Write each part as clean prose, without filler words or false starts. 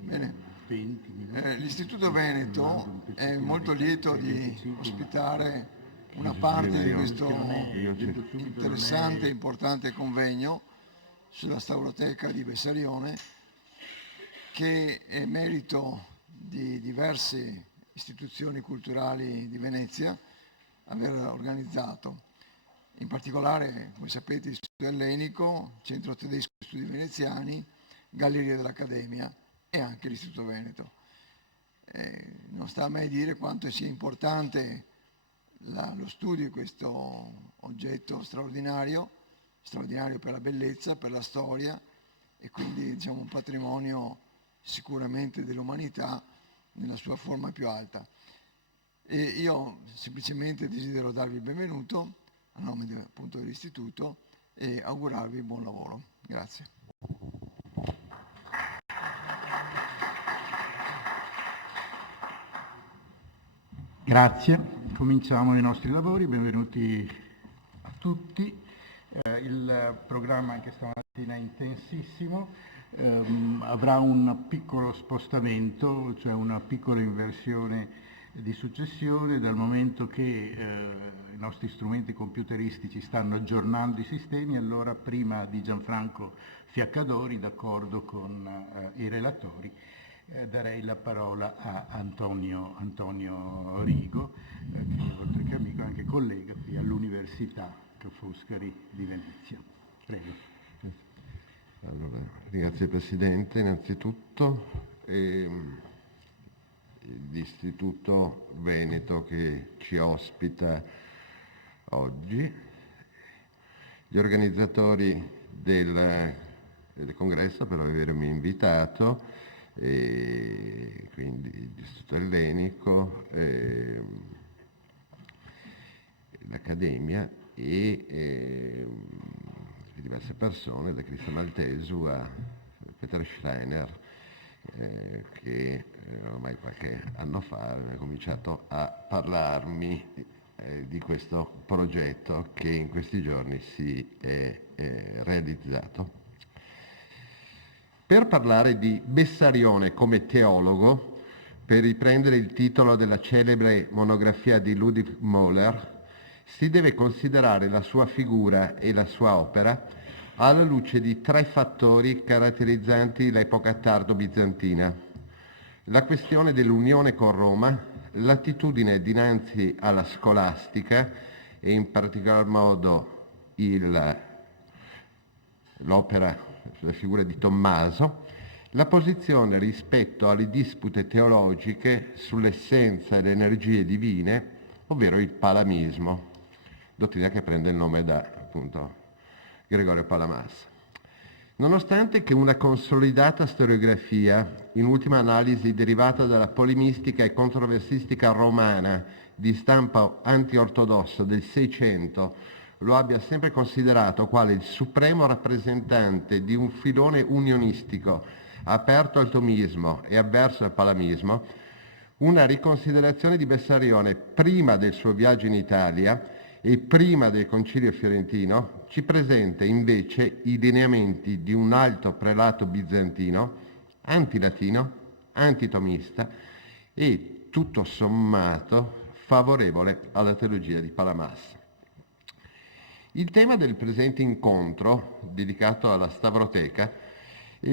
Bene. L'Istituto Veneto è molto lieto di ospitare una parte di questo interessante e importante convegno sulla Stauroteca di Bessarione, che è merito di diverse istituzioni culturali di Venezia aver organizzato. In particolare, come sapete, l'Istituto Ellenico, Centro Tedesco di Studi Veneziani, Galleria dell'Accademia e anche l'Istituto Veneto. Non sta a me dire quanto sia importante lo studio di questo oggetto straordinario per la bellezza, per la storia e quindi un patrimonio sicuramente dell'umanità nella sua forma più alta. E io semplicemente desidero darvi il benvenuto a nome appunto dell'Istituto e augurarvi buon lavoro. Grazie. Grazie, cominciamo i nostri lavori, benvenuti a tutti. Il programma anche stamattina è intensissimo, avrà un piccolo spostamento, cioè una piccola inversione di successione, dal momento che i nostri strumenti computeristici stanno aggiornando i sistemi. Allora, prima di Gianfranco Fiaccadori, d'accordo con i relatori, darei la parola a Antonio Rigo, che oltre che amico è anche collega qui all'Università Ca' Foscari di Venezia. Prego. Allora, ringrazio il Presidente innanzitutto, l'Istituto Veneto che ci ospita oggi, gli organizzatori del congresso per avermi invitato, e quindi l'Istituto Ellenico, l'Accademia e diverse persone, da Cristian Maltesu a Peter Schreiner, che ormai qualche anno fa ha cominciato a parlarmi di questo progetto che in questi giorni si è realizzato. Per parlare di Bessarione come teologo, per riprendere il titolo della celebre monografia di Ludwig Möller, si deve considerare la sua figura e la sua opera alla luce di tre fattori caratterizzanti l'epoca tardo-bizantina: la questione dell'unione con Roma, l'attitudine dinanzi alla scolastica e in particolar modo l'opera sulla figura di Tommaso, la posizione rispetto alle dispute teologiche sull'essenza e le energie divine, ovvero il palamismo, dottrina che prende il nome da appunto Gregorio Palamassa. Nonostante che una consolidata storiografia, in ultima analisi derivata dalla polemistica e controversistica romana di stampo anti-ortodosso del Seicento, lo abbia sempre considerato quale il supremo rappresentante di un filone unionistico aperto al tomismo e avverso al palamismo, una riconsiderazione di Bessarione prima del suo viaggio in Italia e prima del Concilio Fiorentino ci presenta invece i lineamenti di un alto prelato bizantino, antilatino, antitomista e tutto sommato favorevole alla teologia di Palamassa. Il tema del presente incontro, dedicato alla Stavroteca,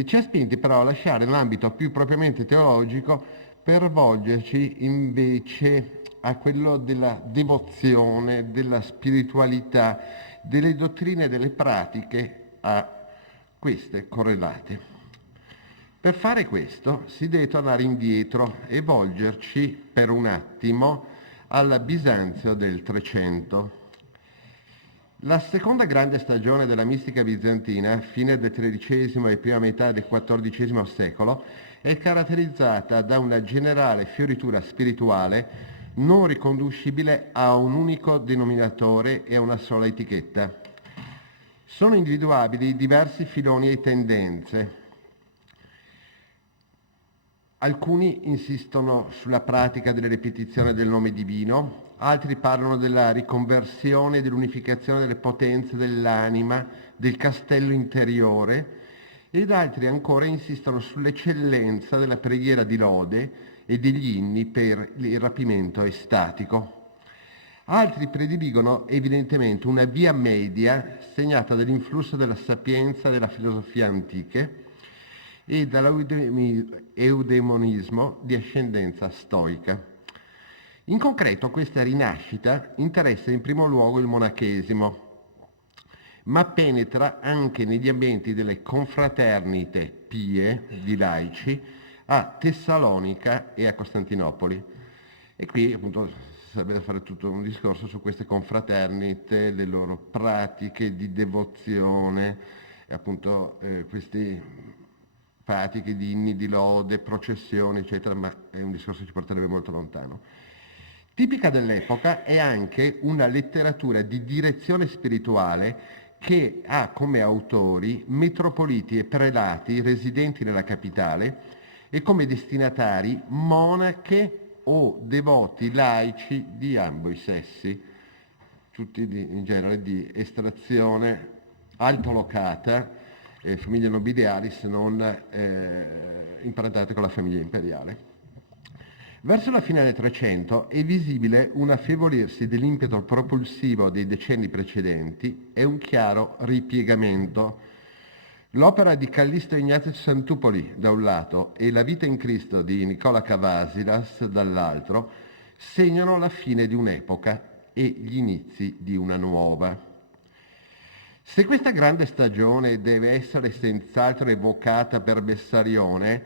ci ha spinti però a lasciare l'ambito più propriamente teologico per volgerci invece a quello della devozione, della spiritualità, delle dottrine e delle pratiche a queste correlate. Per fare questo si deve tornare indietro e volgerci per un attimo alla Bisanzio del 300. La seconda grande stagione della mistica bizantina, fine del XIII e prima metà del XIV secolo, è caratterizzata da una generale fioritura spirituale non riconducibile a un unico denominatore e a una sola etichetta. Sono individuabili diversi filoni e tendenze. Alcuni insistono sulla pratica della ripetizione del nome divino, altri parlano della riconversione e dell'unificazione delle potenze dell'anima, del castello interiore, ed altri ancora insistono sull'eccellenza della preghiera di lode e degli inni per il rapimento estatico. Altri prediligono evidentemente una via media segnata dall'influsso della sapienza della filosofia antiche e dall'eudemonismo di ascendenza stoica. In concreto questa rinascita interessa in primo luogo il monachesimo, ma penetra anche negli ambienti delle confraternite pie di laici a Tessalonica e a Costantinopoli. E qui appunto sarebbe da fare tutto un discorso su queste confraternite, le loro pratiche di devozione, appunto queste pratiche di inni di lode, processioni, eccetera, ma è un discorso che ci porterebbe molto lontano. Tipica dell'epoca è anche una letteratura di direzione spirituale che ha come autori metropoliti e prelati residenti nella capitale e come destinatari monache o devoti laici di ambo i sessi, tutti in genere di estrazione altolocata, famiglie nobiliaris non imparentate con la famiglia imperiale. Verso la fine del 300 è visibile un affievolirsi dell'impeto propulsivo dei decenni precedenti e un chiaro ripiegamento. L'opera di Callisto Ignazio Santupoli da un lato e La vita in Cristo di Nicola Cavasilas dall'altro segnano la fine di un'epoca e gli inizi di una nuova. Se questa grande stagione deve essere senz'altro evocata per Bessarione,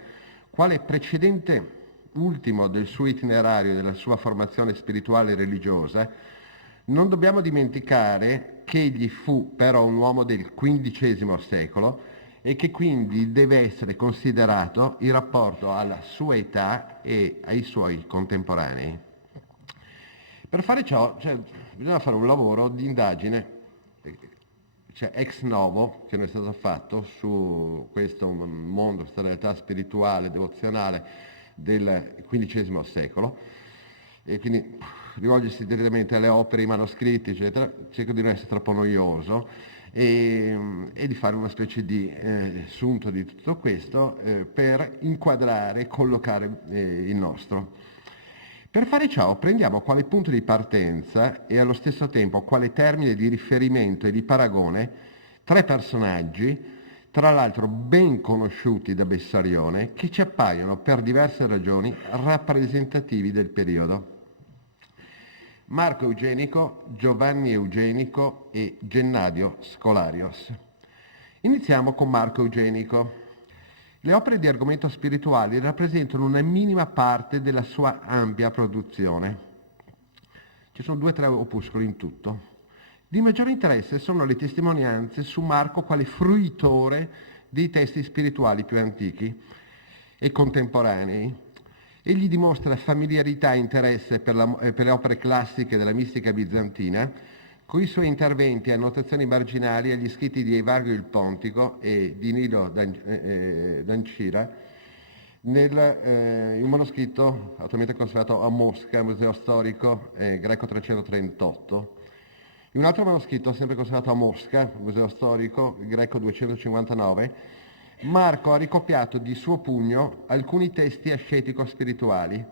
quale precedente ultimo del suo itinerario e della sua formazione spirituale e religiosa, non dobbiamo dimenticare che egli fu però un uomo del XV secolo e che quindi deve essere considerato in rapporto alla sua età e ai suoi contemporanei. Per fare ciò bisogna fare un lavoro di indagine ex novo che ne è stato fatto su questo mondo, questa realtà spirituale, devozionale del XV secolo, e quindi rivolgersi direttamente alle opere, ai manoscritti, eccetera. Cerco di non essere troppo noioso e di fare una specie di sunto di tutto questo per inquadrare e collocare il nostro. Per fare ciò prendiamo quale punto di partenza e allo stesso tempo quale termine di riferimento e di paragone tre personaggi, tra l'altro ben conosciuti da Bessarione, che ci appaiono per diverse ragioni rappresentativi del periodo. Marco Eugenico, Giovanni Eugenico e Gennadio Scolarios. Iniziamo con Marco Eugenico. Le opere di argomento spirituali rappresentano una minima parte della sua ampia produzione. Ci sono 2 o 3 opuscoli in tutto. Di maggiore interesse sono le testimonianze su Marco quale fruitore dei testi spirituali più antichi e contemporanei. Egli dimostra familiarità e interesse per le opere classiche della mistica bizantina, con i suoi interventi e annotazioni marginali agli scritti di Evargio il Pontico e di Nilo d'Ancira, in un manoscritto attualmente conservato a Mosca, Museo Storico Greco 338. In un altro manoscritto, sempre conservato a Mosca, Museo Storico Greco 259, Marco ha ricopiato di suo pugno alcuni testi ascetico-spirituali,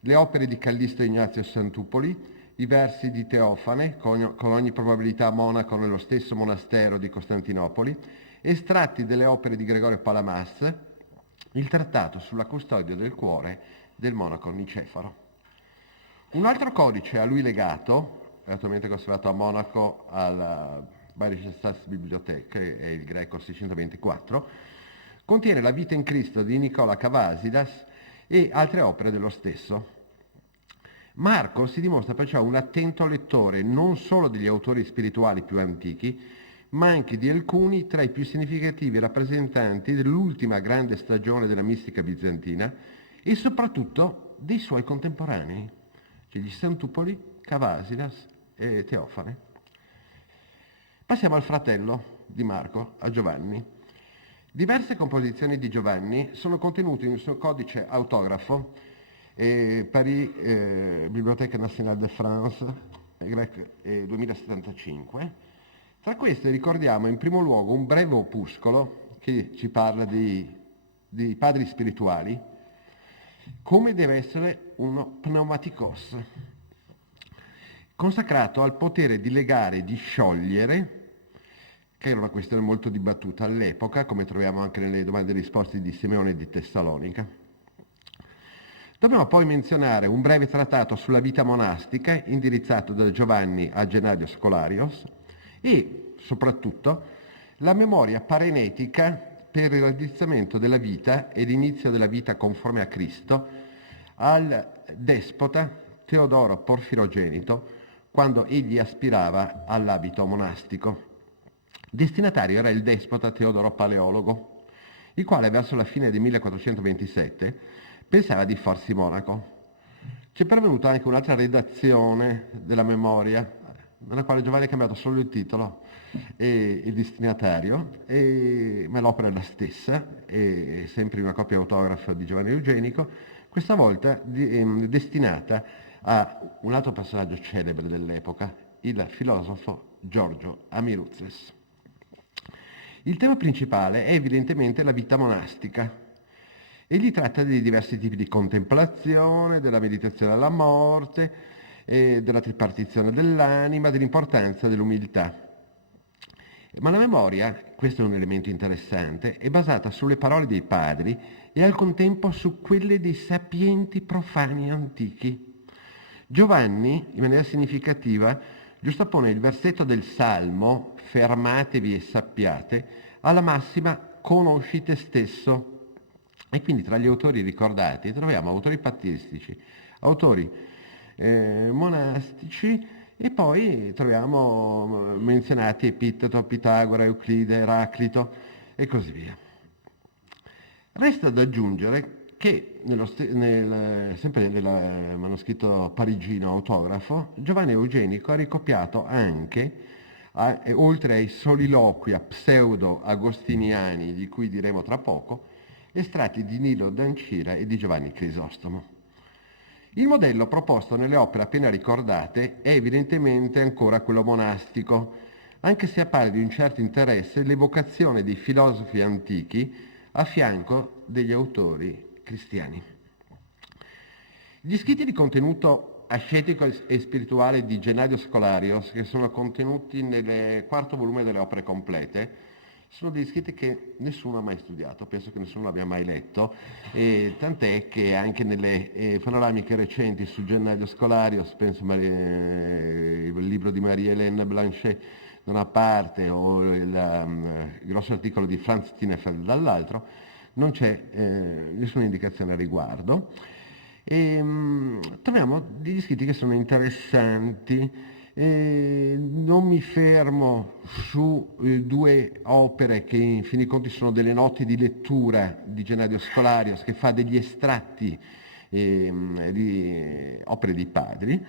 le opere di Callisto Ignazio Santupoli, i versi di Teofane, con ogni probabilità monaco nello stesso monastero di Costantinopoli, estratti delle opere di Gregorio Palamas, il trattato sulla custodia del cuore del monaco Niceforo. Un altro codice a lui legato, attualmente conservato a Monaco alla Bayerische Staatsbibliothek, è il Greco 624, contiene la vita in Cristo di Nicola Cavasilas e altre opere dello stesso. Marco si dimostra perciò un attento lettore non solo degli autori spirituali più antichi, ma anche di alcuni tra i più significativi rappresentanti dell'ultima grande stagione della mistica bizantina e soprattutto dei suoi contemporanei, cioè gli Santupoli, Cavasilas e Teofane. Passiamo al fratello di Marco, a Giovanni. Diverse composizioni di Giovanni sono contenute in un suo codice autografo, Paris, Bibliothèque Nationale de France, 2075. Tra queste ricordiamo in primo luogo un breve opuscolo che ci parla dei padri spirituali, come deve essere uno pneumatikos, consacrato al potere di legare e di sciogliere, che era una questione molto dibattuta all'epoca, come troviamo anche nelle domande e risposte di Simeone di Tessalonica. Dobbiamo poi menzionare un breve trattato sulla vita monastica indirizzato da Giovanni a Gennadio Scolarios e, soprattutto, la memoria parenetica per il raddrizzamento della vita e l'inizio della vita conforme a Cristo al despota Teodoro Porfirogenito quando egli aspirava all'abito monastico. Destinatario era il despota Teodoro Paleologo, il quale verso la fine del 1427 pensava di farsi monaco. Ci è pervenuta anche un'altra redazione della memoria, nella quale Giovanni ha cambiato solo il titolo e il destinatario, ma l'opera è la stessa, è sempre una copia autografa di Giovanni Eugenico, questa volta destinata a un altro personaggio celebre dell'epoca, il filosofo Giorgio Amiruzes. Il tema principale è evidentemente la vita monastica. Egli tratta di diversi tipi di contemplazione, della meditazione alla morte, della tripartizione dell'anima, dell'importanza dell'umiltà. Ma la memoria, questo è un elemento interessante, è basata sulle parole dei padri e al contempo su quelle dei sapienti profani antichi. Giovanni, in maniera significativa, giustapone il versetto del Salmo, fermatevi e sappiate, alla massima conosci te stesso. E quindi tra gli autori ricordati troviamo autori pattistici, autori monastici e poi troviamo menzionati Epitteto, Pitagora, Euclide, Eraclito e così via. Resta da aggiungere che sempre nel manoscritto parigino autografo, Giovanni Eugenico ha ricopiato anche, oltre ai soliloqui pseudo-agostiniani di cui diremo tra poco, estratti di Nilo d'Ancira e di Giovanni Crisostomo. Il modello proposto nelle opere appena ricordate è evidentemente ancora quello monastico, anche se appare di un certo interesse l'evocazione dei filosofi antichi a fianco degli autori cristiani. Gli scritti di contenuto ascetico e spirituale di Gennadio Scolarios, che sono contenuti nel quarto volume delle opere complete, sono degli scritti che nessuno ha mai studiato, penso che nessuno l'abbia mai letto, tant'è che anche nelle panoramiche recenti su Gennadio Scolarios, penso il libro di Marie-Hélène Blanchet da una parte o il grosso articolo di Franz Tinefeld dall'altro, non c'è nessuna indicazione a riguardo. Troviamo degli scritti che sono interessanti. Non mi fermo su due opere che in fin dei conti sono delle note di lettura di Gennadio Scolarios, che fa degli estratti di opere di padri,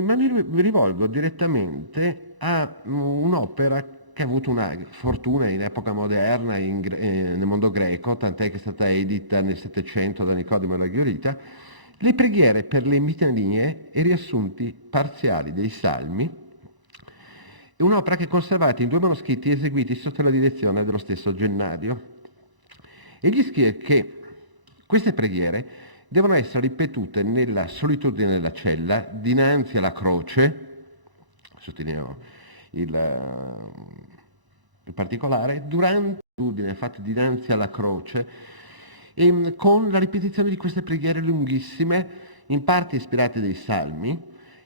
ma mi rivolgo direttamente a un'opera che ha avuto una fortuna in epoca moderna nel mondo greco, tant'è che è stata edita nel Settecento da Nicodemo e la Ghiorita, le preghiere per le litanie e riassunti parziali dei salmi, è un'opera che è conservata in due manoscritti eseguiti sotto la direzione dello stesso Gennadio. Egli scrive che queste preghiere devono essere ripetute nella solitudine della cella, dinanzi alla croce, sottolineo il particolare, durante l'abitudine fatte dinanzi alla croce, e con la ripetizione di queste preghiere lunghissime, in parte ispirate dai salmi,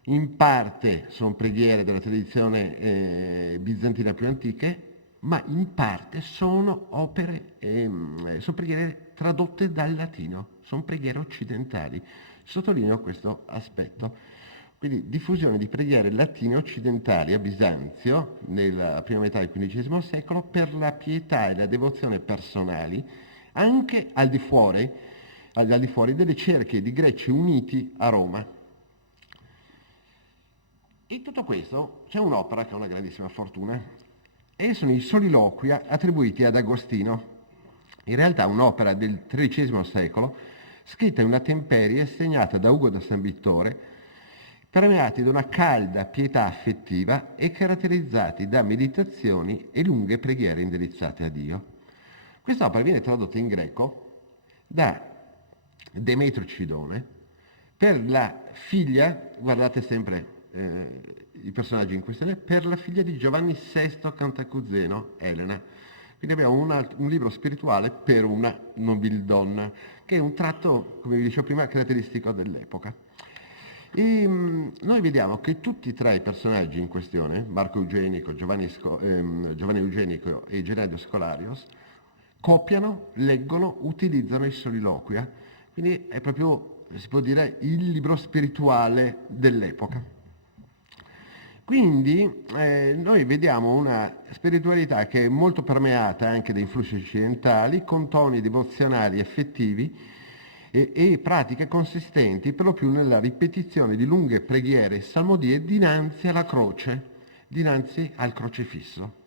in parte sono preghiere della tradizione bizantina più antiche, ma in parte sono sono preghiere tradotte dal latino, sono preghiere occidentali. Sottolineo questo aspetto. Quindi diffusione di preghiere latine occidentali a Bisanzio nella prima metà del XV secolo per la pietà e la devozione personali, anche al di fuori delle cerchie di greci uniti a Roma. In tutto questo c'è un'opera che ha una grandissima fortuna, e sono i soliloqui attribuiti ad Agostino, in realtà un'opera del XIII secolo, scritta in una temperie segnata da Ugo da San Vittore, permeati da una calda pietà affettiva e caratterizzati da meditazioni e lunghe preghiere indirizzate a Dio. Quest'opera viene tradotta in greco da Demetrio Cidone per la figlia, guardate sempre i personaggi in questione, per la figlia di Giovanni VI Cantacuzeno, Elena. Quindi abbiamo un libro spirituale per una nobildonna, che è un tratto, come vi dicevo prima, caratteristico dell'epoca. E noi vediamo che tutti e tre i personaggi in questione, Marco Eugenico, Giovanni Eugenico e Genadio Scolarios, copiano, leggono, utilizzano i soliloquia. Quindi è proprio, si può dire, il libro spirituale dell'epoca. Quindi noi vediamo una spiritualità che è molto permeata anche da influssi occidentali, con toni devozionali effettivi e pratiche consistenti per lo più nella ripetizione di lunghe preghiere e salmodie dinanzi alla croce, dinanzi al crocefisso.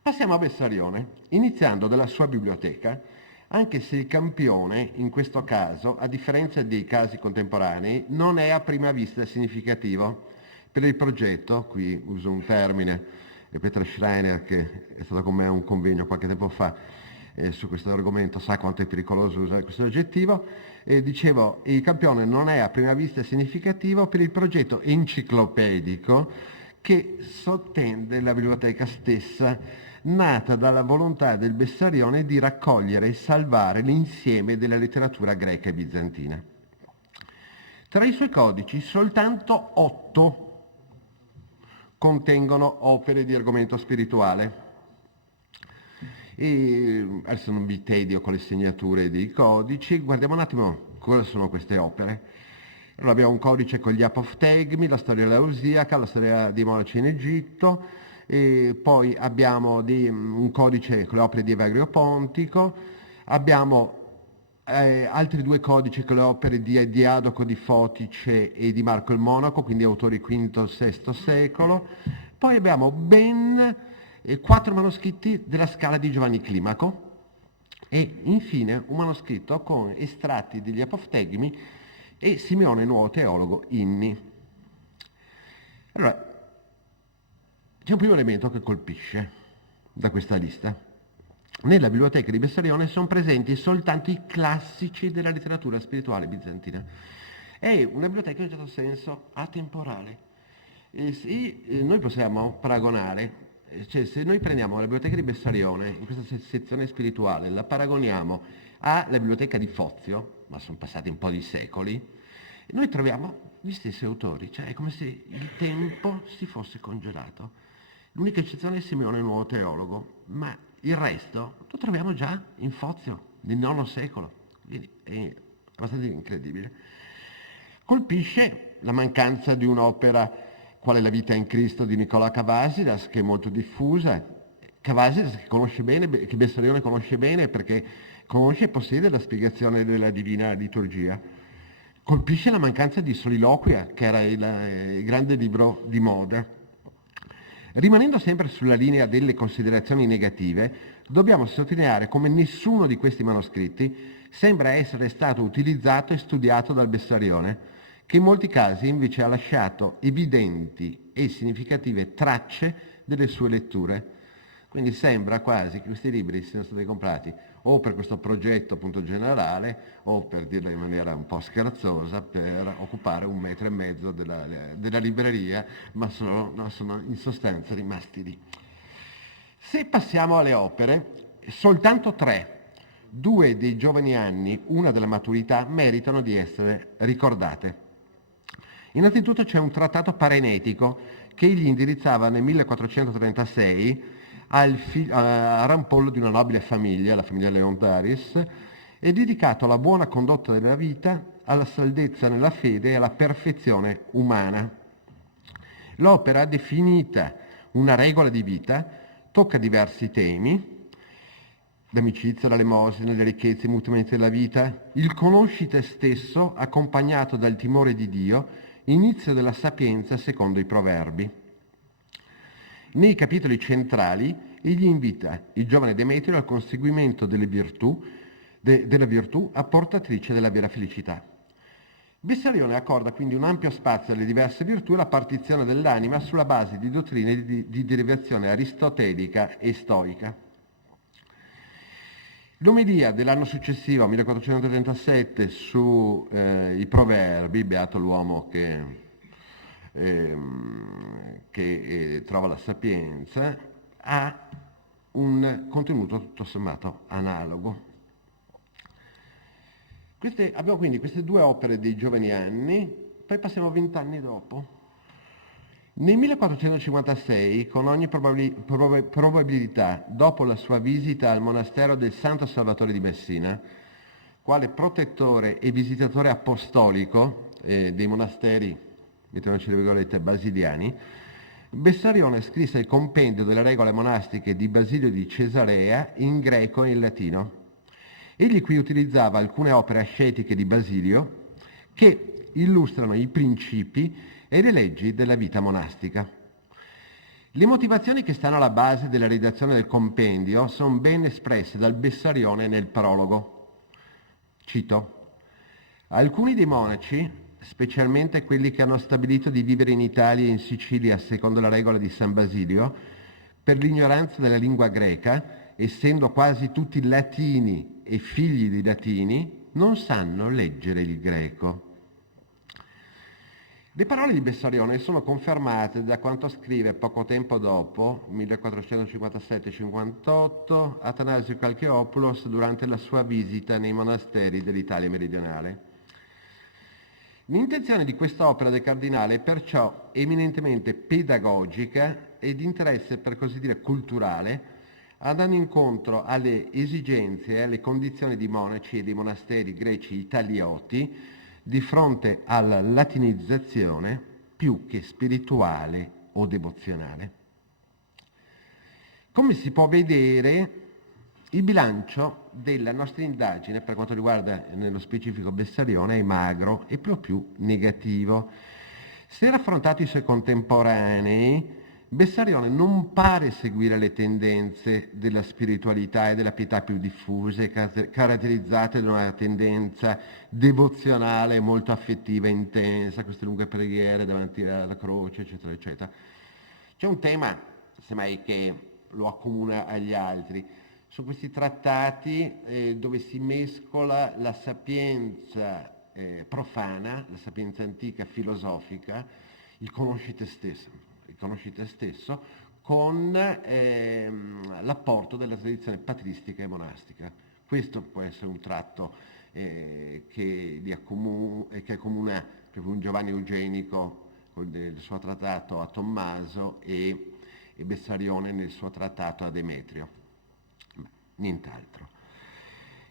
Passiamo a Bessarione, iniziando dalla sua biblioteca, anche se il campione, in questo caso, a differenza dei casi contemporanei, non è a prima vista significativo. Per il progetto, qui uso un termine, Peter Schreiner, che è stato con me a un convegno qualche tempo fa su questo argomento, sa quanto è pericoloso usare questo aggettivo, dicevo, il campione non è a prima vista significativo per il progetto enciclopedico che sottende la biblioteca stessa, nata dalla volontà del Bessarione di raccogliere e salvare l'insieme della letteratura greca e bizantina. Tra i suoi codici soltanto 8 contengono opere di argomento spirituale. E adesso non vi tedio con le segnature dei codici, guardiamo un attimo cosa sono queste opere. Allora, abbiamo un codice con gli apoftegmi, la storia eleusiaca, la storia dei monaci in Egitto, e poi abbiamo un codice con le opere di Evagrio Pontico, abbiamo altri 2 codici con le opere di Diadoco di Fotice e di Marco il Monaco, quindi autori V-VI secolo. Poi abbiamo ben 4 manoscritti della Scala di Giovanni Climaco e infine un manoscritto con estratti degli apoftegmi e Simeone Nuovo Teologo Inni. Allora, c'è un primo elemento che colpisce da questa lista. Nella biblioteca di Bessarione sono presenti soltanto i classici della letteratura spirituale bizantina. È una biblioteca in un certo senso atemporale. Noi possiamo paragonare, cioè se noi prendiamo la biblioteca di Bessarione, in questa sezione spirituale, la paragoniamo alla biblioteca di Fozio, ma sono passati un po' di secoli, noi troviamo gli stessi autori, cioè è come se il tempo si fosse congelato. L'unica eccezione è Simeone Nuovo Teologo, ma il resto lo troviamo già in Fozio, nel IX secolo, quindi è abbastanza incredibile. Colpisce la mancanza di un'opera quale La vita in Cristo di Nicola Cavasidas, che è molto diffusa. Cavasidas che conosce bene, che Bessarione conosce bene perché conosce e possiede la spiegazione della Divina Liturgia. Colpisce la mancanza di Soliloquia, che era il grande libro di moda. Rimanendo sempre sulla linea delle considerazioni negative, dobbiamo sottolineare come nessuno di questi manoscritti sembra essere stato utilizzato e studiato dal Bessarione, che in molti casi invece ha lasciato evidenti e significative tracce delle sue letture. Quindi sembra quasi che questi libri siano stati comprati o per questo progetto appunto generale o, per dirla in maniera un po' scherzosa, per occupare 1,5 metri della libreria, ma sono in sostanza rimasti lì. Se passiamo alle opere, soltanto 3, 2 dei giovani anni, una della maturità, meritano di essere ricordate. Innanzitutto c'è un trattato parenetico che egli indirizzava nel 1436 a rampollo di una nobile famiglia, la famiglia Leontaris, è dedicato alla buona condotta della vita, alla saldezza nella fede e alla perfezione umana. L'opera, definita una regola di vita, tocca diversi temi: l'amicizia, l'elemosina, le ricchezze, i mutamenti della vita, il conosci te stesso accompagnato dal timore di Dio, inizio della sapienza secondo i proverbi. Nei capitoli centrali egli invita il giovane Demetrio al conseguimento della virtù apportatrice della vera felicità. Bessarione accorda quindi un ampio spazio alle diverse virtù e la partizione dell'anima sulla base di dottrine di derivazione aristotelica e stoica. L'omelia dell'anno successivo, 1437, su i proverbi, beato l'uomo che trova la sapienza, ha un contenuto tutto sommato analogo. Abbiamo quindi queste due opere dei giovani anni, poi passiamo 20 anni dopo. Nel 1456, con ogni probabilità, dopo la sua visita al monastero del Santo Salvatore di Messina, quale protettore e visitatore apostolico dei monasteri, mettiamoci le virgolette, basiliani, Bessarione scrisse il compendio delle regole monastiche di Basilio di Cesarea in greco e in latino. Egli qui utilizzava alcune opere ascetiche di Basilio che illustrano i principi e le leggi della vita monastica. Le motivazioni che stanno alla base della redazione del compendio sono ben espresse dal Bessarione nel prologo. Cito: alcuni dei monaci, specialmente quelli che hanno stabilito di vivere in Italia e in Sicilia secondo la regola di San Basilio, per l'ignoranza della lingua greca, essendo quasi tutti latini e figli di latini, non sanno leggere il greco. Le parole di Bessarione sono confermate da quanto scrive poco tempo dopo, 1457-58, Atanasio Calcheopoulos durante la sua visita nei monasteri dell'Italia meridionale. L'intenzione di quest'opera del cardinale è perciò eminentemente pedagogica e di interesse, per così dire, culturale, andando incontro alle esigenze e alle condizioni di monaci e di monasteri greci italioti di fronte alla latinizzazione più che spirituale o devozionale. Come si può vedere, il bilancio della nostra indagine per quanto riguarda nello specifico Bessarione è magro e per lo più negativo. Se raffrontato i suoi contemporanei, Bessarione non pare seguire le tendenze della spiritualità e della pietà più diffuse, caratterizzate da una tendenza devozionale molto affettiva e intensa, queste lunghe preghiere davanti alla croce, eccetera, eccetera. C'è un tema, semmai, che lo accomuna agli altri. Sono questi trattati dove si mescola la sapienza profana, la sapienza antica filosofica, il conosci te stesso, con l'apporto della tradizione patristica e monastica. Questo può essere un tratto che accomuna proprio un Giovanni Eugenico nel suo trattato a Tommaso e Bessarione nel suo trattato a Demetrio. Nient'altro.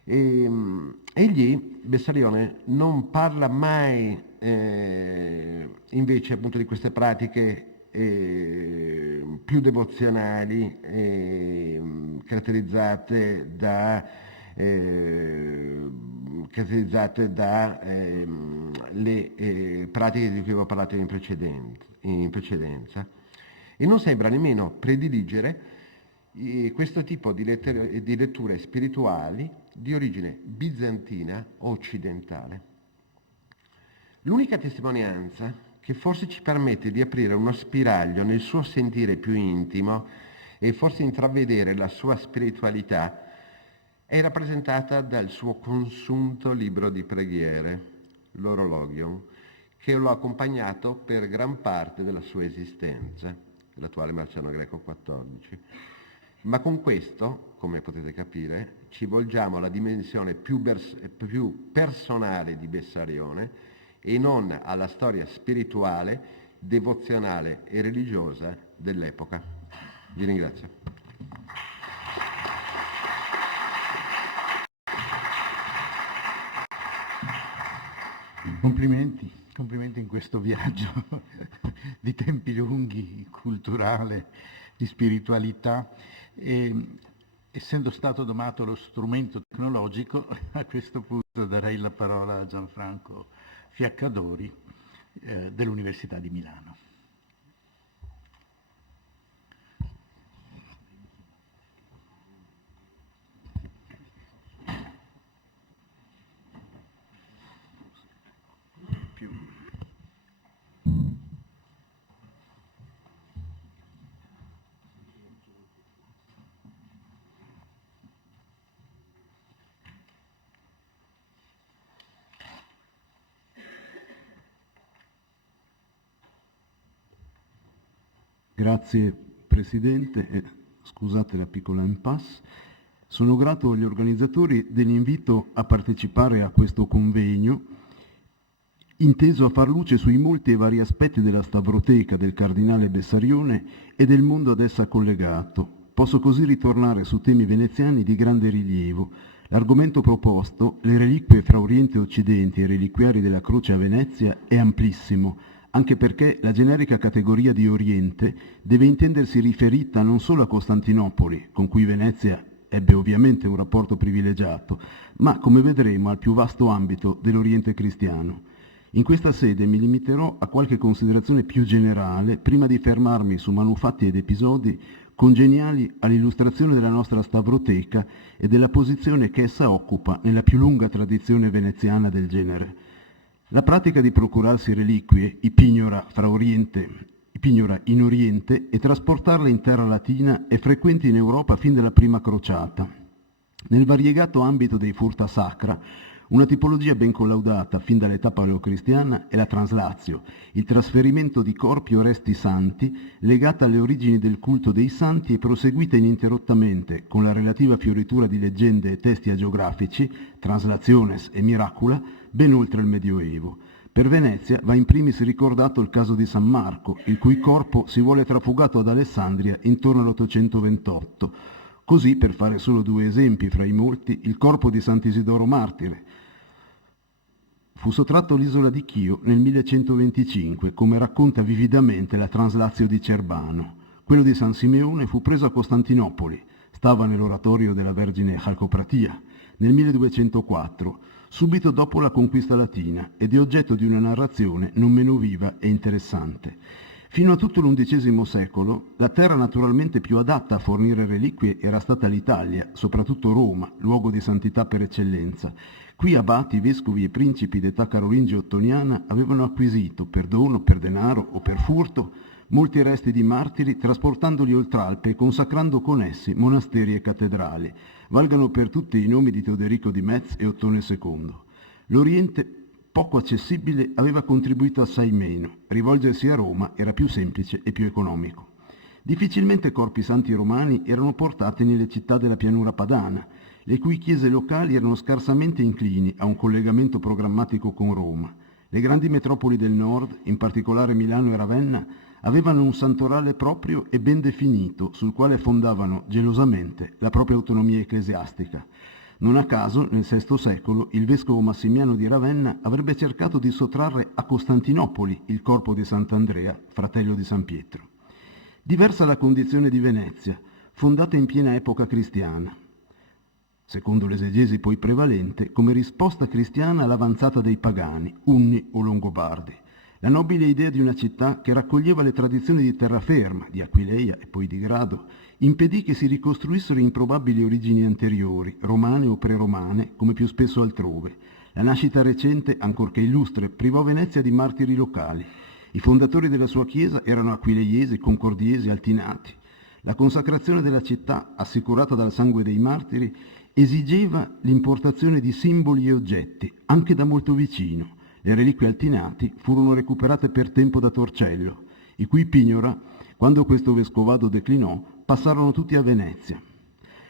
Egli, Bessarione, non parla mai invece appunto di queste pratiche più devozionali, caratterizzate da le pratiche di cui avevo parlato in precedenza, e non sembra nemmeno prediligere questo tipo di letture spirituali di origine bizantina o occidentale. L'unica testimonianza che forse ci permette di aprire uno spiraglio nel suo sentire più intimo e forse intravedere la sua spiritualità è rappresentata dal suo consunto libro di preghiere, l'Orologium, che lo ha accompagnato per gran parte della sua esistenza, l'attuale Marciano Greco 14. Ma con questo, come potete capire, ci volgiamo alla dimensione più personale di Bessarione e non alla storia spirituale, devozionale e religiosa dell'epoca. Vi ringrazio. Complimenti in questo viaggio di tempi lunghi, culturale, di spiritualità. Essendo stato domato lo strumento tecnologico, a questo punto darei la parola a Gianfranco Fiaccadori dell'Università di Milano. Grazie Presidente, scusate la piccola impasse. Sono grato agli organizzatori dell'invito a partecipare a questo convegno, inteso a far luce sui molti e vari aspetti della Stavroteca del Cardinale Bessarione e del mondo ad essa collegato. Posso così ritornare su temi veneziani di grande rilievo. L'argomento proposto, le reliquie fra Oriente e Occidente e i reliquiari della Croce a Venezia, è amplissimo, anche perché la generica categoria di Oriente deve intendersi riferita non solo a Costantinopoli, con cui Venezia ebbe ovviamente un rapporto privilegiato, ma, come vedremo, al più vasto ambito dell'Oriente cristiano. In questa sede mi limiterò a qualche considerazione più generale, prima di fermarmi su manufatti ed episodi congeniali all'illustrazione della nostra Stavroteca e della posizione che essa occupa nella più lunga tradizione veneziana del genere. La pratica di procurarsi reliquie, ipignora in Oriente, e trasportarle in terra latina è frequente in Europa fin dalla prima crociata. Nel variegato ambito dei furta sacra, una tipologia ben collaudata fin dall'età paleocristiana è la translatio, il trasferimento di corpi o resti santi legata alle origini del culto dei santi e proseguita ininterrottamente con la relativa fioritura di leggende e testi agiografici, translationes e miracula, ben oltre il Medioevo. Per Venezia va in primis ricordato il caso di San Marco, il cui corpo si vuole trafugato ad Alessandria intorno all'828. Così, per fare solo due esempi fra i molti, il corpo di Sant'Isidoro Martire fu sottratto all'isola di Chio nel 1125, come racconta vividamente la Translatio di Cerbano. Quello di San Simeone fu preso a Costantinopoli, stava nell'oratorio della Vergine Calcopratia, nel 1204, subito dopo la conquista latina, ed è oggetto di una narrazione non meno viva e interessante. Fino a tutto l'XI secolo, la terra naturalmente più adatta a fornire reliquie era stata l'Italia, soprattutto Roma, luogo di santità per eccellenza. Qui abati, vescovi e principi d'età carolingia-ottoniana avevano acquisito, per dono, per denaro o per furto, molti resti di martiri, trasportandoli oltralpe e consacrando con essi monasteri e cattedrali. Valgano per tutti i nomi di Teoderico di Metz e Ottone II. L'Oriente, poco accessibile, aveva contribuito assai meno. Rivolgersi a Roma era più semplice e più economico. Difficilmente corpi santi romani erano portati nelle città della pianura padana, le cui chiese locali erano scarsamente inclini a un collegamento programmatico con Roma. Le grandi metropoli del nord, in particolare Milano e Ravenna, avevano un santorale proprio e ben definito, sul quale fondavano gelosamente la propria autonomia ecclesiastica. Non a caso, nel VI secolo, il vescovo Massimiano di Ravenna avrebbe cercato di sottrarre a Costantinopoli il corpo di Sant'Andrea, fratello di San Pietro. Diversa la condizione di Venezia, fondata in piena epoca cristiana, secondo l'esegesi poi prevalente, come risposta cristiana all'avanzata dei pagani, Unni o Longobardi. La nobile idea di una città che raccoglieva le tradizioni di terraferma, di Aquileia e poi di Grado, impedì che si ricostruissero improbabili origini anteriori, romane o preromane, come più spesso altrove. La nascita recente, ancorché illustre, privò Venezia di martiri locali. I fondatori della sua chiesa erano aquileiesi, concordiesi, altinati. La consacrazione della città, assicurata dal sangue dei martiri, esigeva l'importazione di simboli e oggetti, anche da molto vicino. Le reliquie altinati furono recuperate per tempo da Torcello, i cui pignora, quando questo vescovado declinò, passarono tutti a Venezia.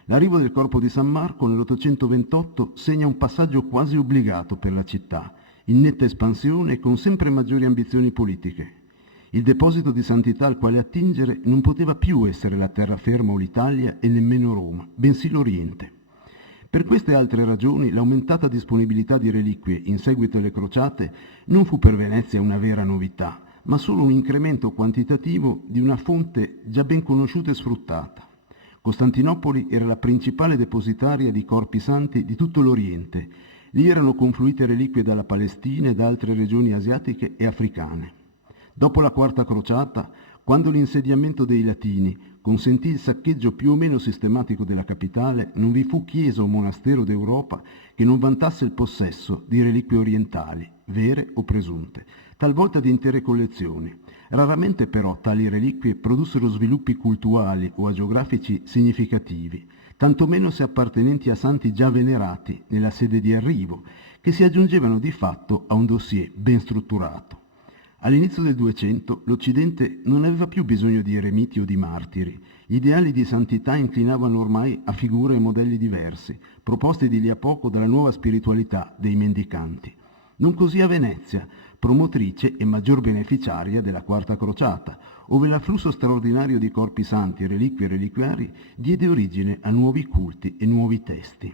L'arrivo del corpo di San Marco nell'828 segna un passaggio quasi obbligato per la città, in netta espansione e con sempre maggiori ambizioni politiche. Il deposito di santità al quale attingere non poteva più essere la terraferma o l'Italia e nemmeno Roma, bensì l'Oriente. Per queste altre ragioni l'aumentata disponibilità di reliquie in seguito alle crociate non fu per Venezia una vera novità, ma solo un incremento quantitativo di una fonte già ben conosciuta e sfruttata. Costantinopoli era la principale depositaria di corpi santi di tutto l'Oriente. Lì erano confluite reliquie dalla Palestina e da altre regioni asiatiche e africane. Dopo la quarta crociata, quando l'insediamento dei Latini consentì il saccheggio più o meno sistematico della capitale, non vi fu chiesa o monastero d'Europa che non vantasse il possesso di reliquie orientali, vere o presunte, talvolta di intere collezioni. Raramente però tali reliquie produssero sviluppi cultuali o agiografici significativi, tantomeno se appartenenti a santi già venerati nella sede di arrivo, che si aggiungevano di fatto a un dossier ben strutturato. All'inizio del 200 l'Occidente non aveva più bisogno di eremiti o di martiri. Gli ideali di santità inclinavano ormai a figure e modelli diversi, proposti di lì a poco dalla nuova spiritualità dei mendicanti. Non così a Venezia, promotrice e maggior beneficiaria della Quarta Crociata, ove l'afflusso straordinario di corpi santi, reliquie e reliquiari diede origine a nuovi culti e nuovi testi.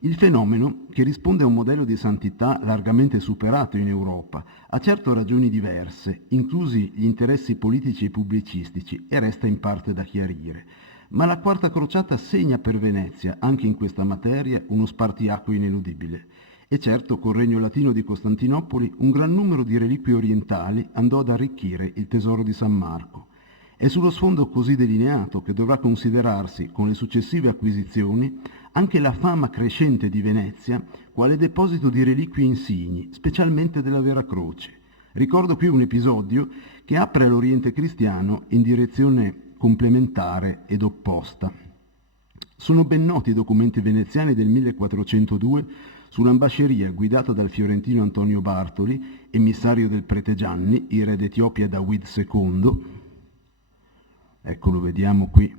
Il fenomeno, che risponde a un modello di santità largamente superato in Europa, ha certo ragioni diverse, inclusi gli interessi politici e pubblicistici, e resta in parte da chiarire. Ma la Quarta Crociata segna per Venezia, anche in questa materia, uno spartiacque ineludibile. E certo, col Regno Latino di Costantinopoli, un gran numero di reliquie orientali andò ad arricchire il tesoro di San Marco. È sullo sfondo così delineato che dovrà considerarsi, con le successive acquisizioni, anche la fama crescente di Venezia quale deposito di reliquie insigni, specialmente della Vera Croce. Ricordo qui un episodio che apre all'Oriente cristiano in direzione complementare ed opposta. Sono ben noti i documenti veneziani del 1402 sull'ambasceria guidata dal fiorentino Antonio Bartoli, emissario del prete Gianni, il re d'Etiopia Dawid II. Ecco, lo vediamo qui,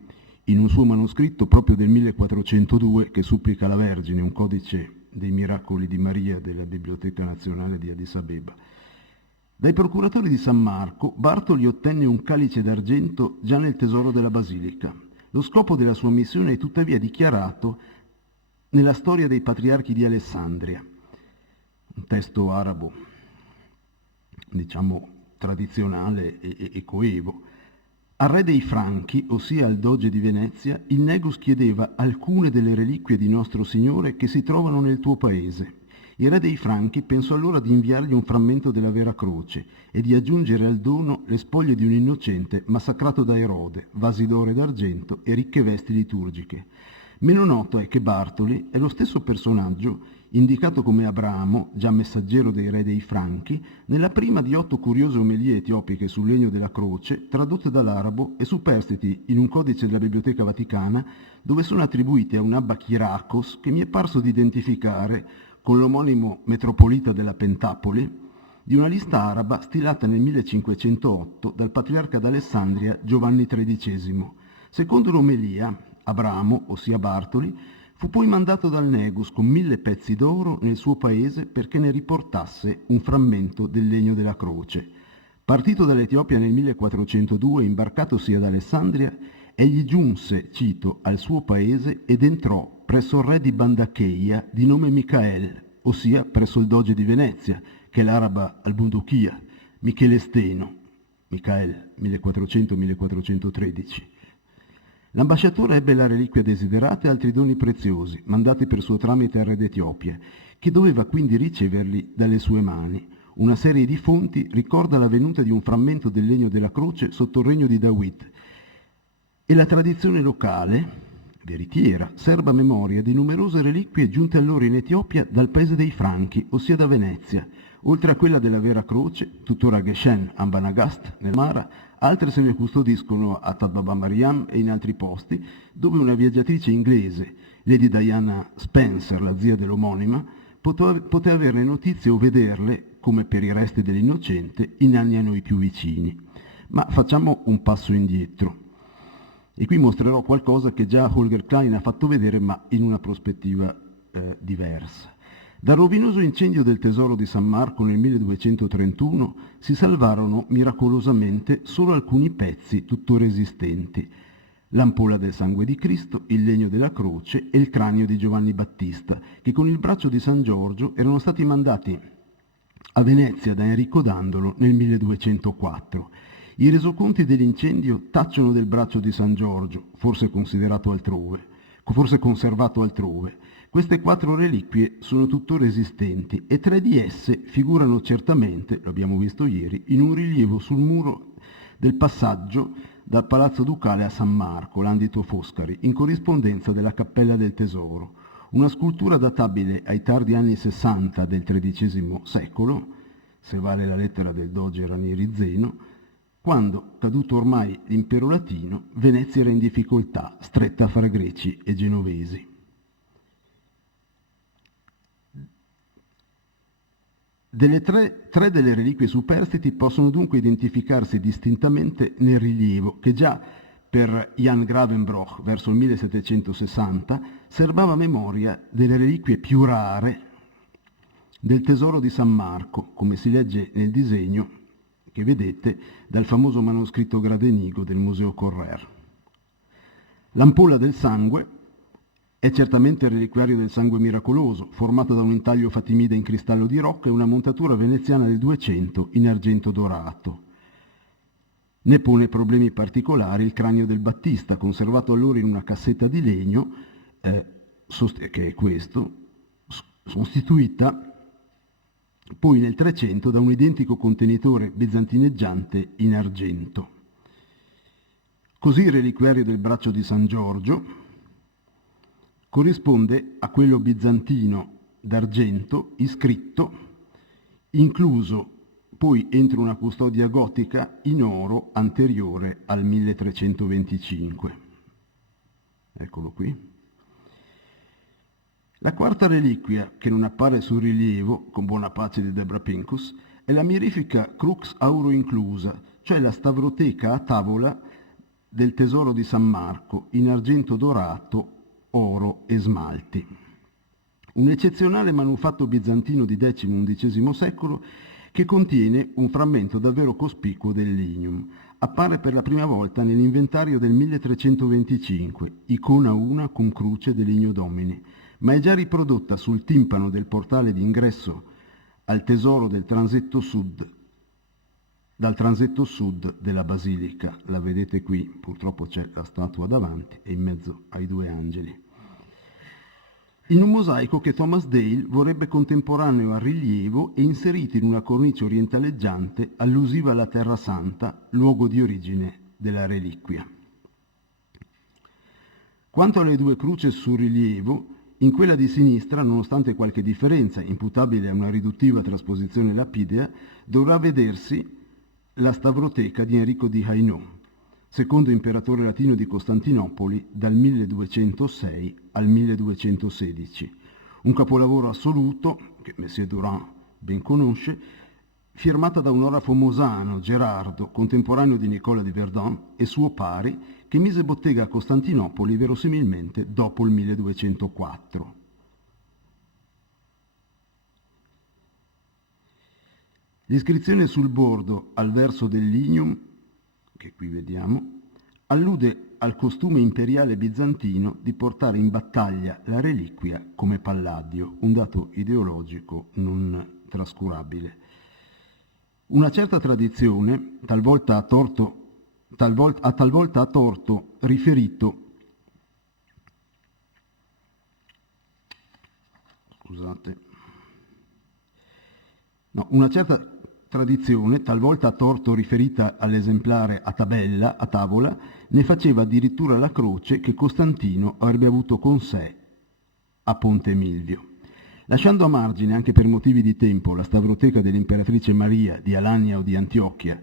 in un suo manoscritto proprio del 1402 che supplica la Vergine, un codice dei miracoli di Maria della Biblioteca Nazionale di Addis Abeba. Dai procuratori di San Marco, Bartoli ottenne un calice d'argento già nel tesoro della Basilica. Lo scopo della sua missione è tuttavia dichiarato nella storia dei patriarchi di Alessandria, un testo arabo, diciamo tradizionale e coevo. Al re dei Franchi, ossia al doge di Venezia, il Negus chiedeva alcune delle reliquie di Nostro Signore che si trovano nel tuo paese. Il re dei Franchi pensò allora di inviargli un frammento della Vera Croce e di aggiungere al dono le spoglie di un innocente massacrato da Erode, vasi d'oro e d'argento e ricche vesti liturgiche. Meno noto è che Bartoli è lo stesso personaggio indicato come Abramo, già messaggero dei re dei Franchi, nella prima di 8 curiose omelie etiopiche sul legno della croce, tradotte dall'arabo e superstiti in un codice della Biblioteca Vaticana, dove sono attribuiti a un Abba Chiracos che mi è parso di identificare con l'omonimo metropolita della Pentapoli, di una lista araba stilata nel 1508 dal patriarca d'Alessandria Giovanni XIII. Secondo l'omelia, Abramo, ossia Bartoli, fu poi mandato dal Negus con 1000 pezzi d'oro nel suo paese perché ne riportasse un frammento del legno della croce. Partito dall'Etiopia nel 1402 e imbarcatosi ad Alessandria, egli giunse, cito, al suo paese ed entrò presso il re di Bandacheia di nome Micael, ossia presso il doge di Venezia, che è l'araba al-Bundukia, Michele Steno, Micael, 1400-1413. L'ambasciatore ebbe la reliquia desiderata e altri doni preziosi, mandati per suo tramite al re d'Etiopia, che doveva quindi riceverli dalle sue mani. Una serie di fonti ricorda la venuta di un frammento del legno della croce sotto il regno di Dawid, e la tradizione locale, veritiera, serba memoria di numerose reliquie giunte allora in Etiopia dal paese dei Franchi, ossia da Venezia. Oltre a quella della Vera Croce, tuttora a Geshen, Ambanagast, nel Mara, altre se ne custodiscono a Tababa Mariam e in altri posti, dove una viaggiatrice inglese, Lady Diana Spencer, la zia dell'omonima, poté averne notizie o vederle, come per i resti dell'innocente, in anni a noi più vicini. Ma facciamo un passo indietro. E qui mostrerò qualcosa che già Holger Klein ha fatto vedere, ma in una prospettiva diversa. Dal rovinoso incendio del tesoro di San Marco nel 1231 si salvarono miracolosamente solo alcuni pezzi tuttora esistenti: l'ampolla del sangue di Cristo, il legno della croce e il cranio di Giovanni Battista, che con il braccio di San Giorgio erano stati mandati a Venezia da Enrico Dandolo nel 1204. I resoconti dell'incendio tacciono del braccio di San Giorgio, forse conservato altrove. Queste 4 reliquie sono tuttora esistenti e 3 di esse figurano certamente, lo abbiamo visto ieri, in un rilievo sul muro del passaggio dal Palazzo Ducale a San Marco, Landito Foscari, in corrispondenza della Cappella del Tesoro, una scultura databile ai tardi anni 60 del XIII secolo, se vale la lettera del doge Ranieri Zeno, quando, caduto ormai l'impero latino, Venezia era in difficoltà, stretta fra greci e genovesi. Tre delle reliquie superstiti possono dunque identificarsi distintamente nel rilievo che già per Jan Gravenbroch verso il 1760 serbava memoria delle reliquie più rare del tesoro di San Marco, come si legge nel disegno che vedete dal famoso manoscritto Gradenigo del Museo Correr. L'ampolla del sangue è certamente il reliquiario del sangue miracoloso, formato da un intaglio fatimide in cristallo di rocca e una montatura veneziana del 200 in argento dorato. Ne pone problemi particolari il cranio del Battista, conservato allora in una cassetta di legno, che è questo, sostituita poi nel 300 da un identico contenitore bizantineggiante in argento. Così il reliquiario del braccio di San Giorgio corrisponde a quello bizantino d'argento iscritto, incluso poi entro una custodia gotica in oro anteriore al 1325. Eccolo qui. La quarta reliquia, che non appare sul rilievo, con buona pace di Debra Pincus, è la mirifica Crux Auro Inclusa, cioè la stavroteca a tavola del tesoro di San Marco, in argento dorato, oro e smalti. Un eccezionale manufatto bizantino di X-XI secolo che contiene un frammento davvero cospicuo del lignum. Appare per la prima volta nell'inventario del 1325, icona una con croce di Ligno Domini, ma è già riprodotta sul timpano del portale di ingresso al tesoro dal transetto sud della basilica. La vedete qui, purtroppo c'è la statua davanti e in mezzo ai due angeli. In un mosaico che Thomas Dale vorrebbe contemporaneo al rilievo e inserito in una cornice orientaleggiante allusiva alla Terra Santa, luogo di origine della reliquia. Quanto alle due croci sul rilievo, in quella di sinistra, nonostante qualche differenza imputabile a una riduttiva trasposizione lapidea, dovrà vedersi la stavroteca di Enrico di Hainaut, secondo imperatore latino di Costantinopoli dal 1206 al 1216. Un capolavoro assoluto, che Messie Durand ben conosce, firmata da un orafo mosano, Gerardo, contemporaneo di Nicola di Verdun, e suo pari, che mise bottega a Costantinopoli verosimilmente dopo il 1204. L'iscrizione sul bordo al verso del lignum, che qui vediamo, allude al costume imperiale bizantino di portare in battaglia la reliquia come palladio, un dato ideologico non trascurabile. Una certa tradizione, talvolta a torto riferito, una certa tradizione, talvolta a torto riferita all'esemplare a tavola, ne faceva addirittura la croce che Costantino avrebbe avuto con sé a Ponte Milvio. Lasciando a margine, anche per motivi di tempo, la stavroteca dell'imperatrice Maria di Alania o di Antiochia,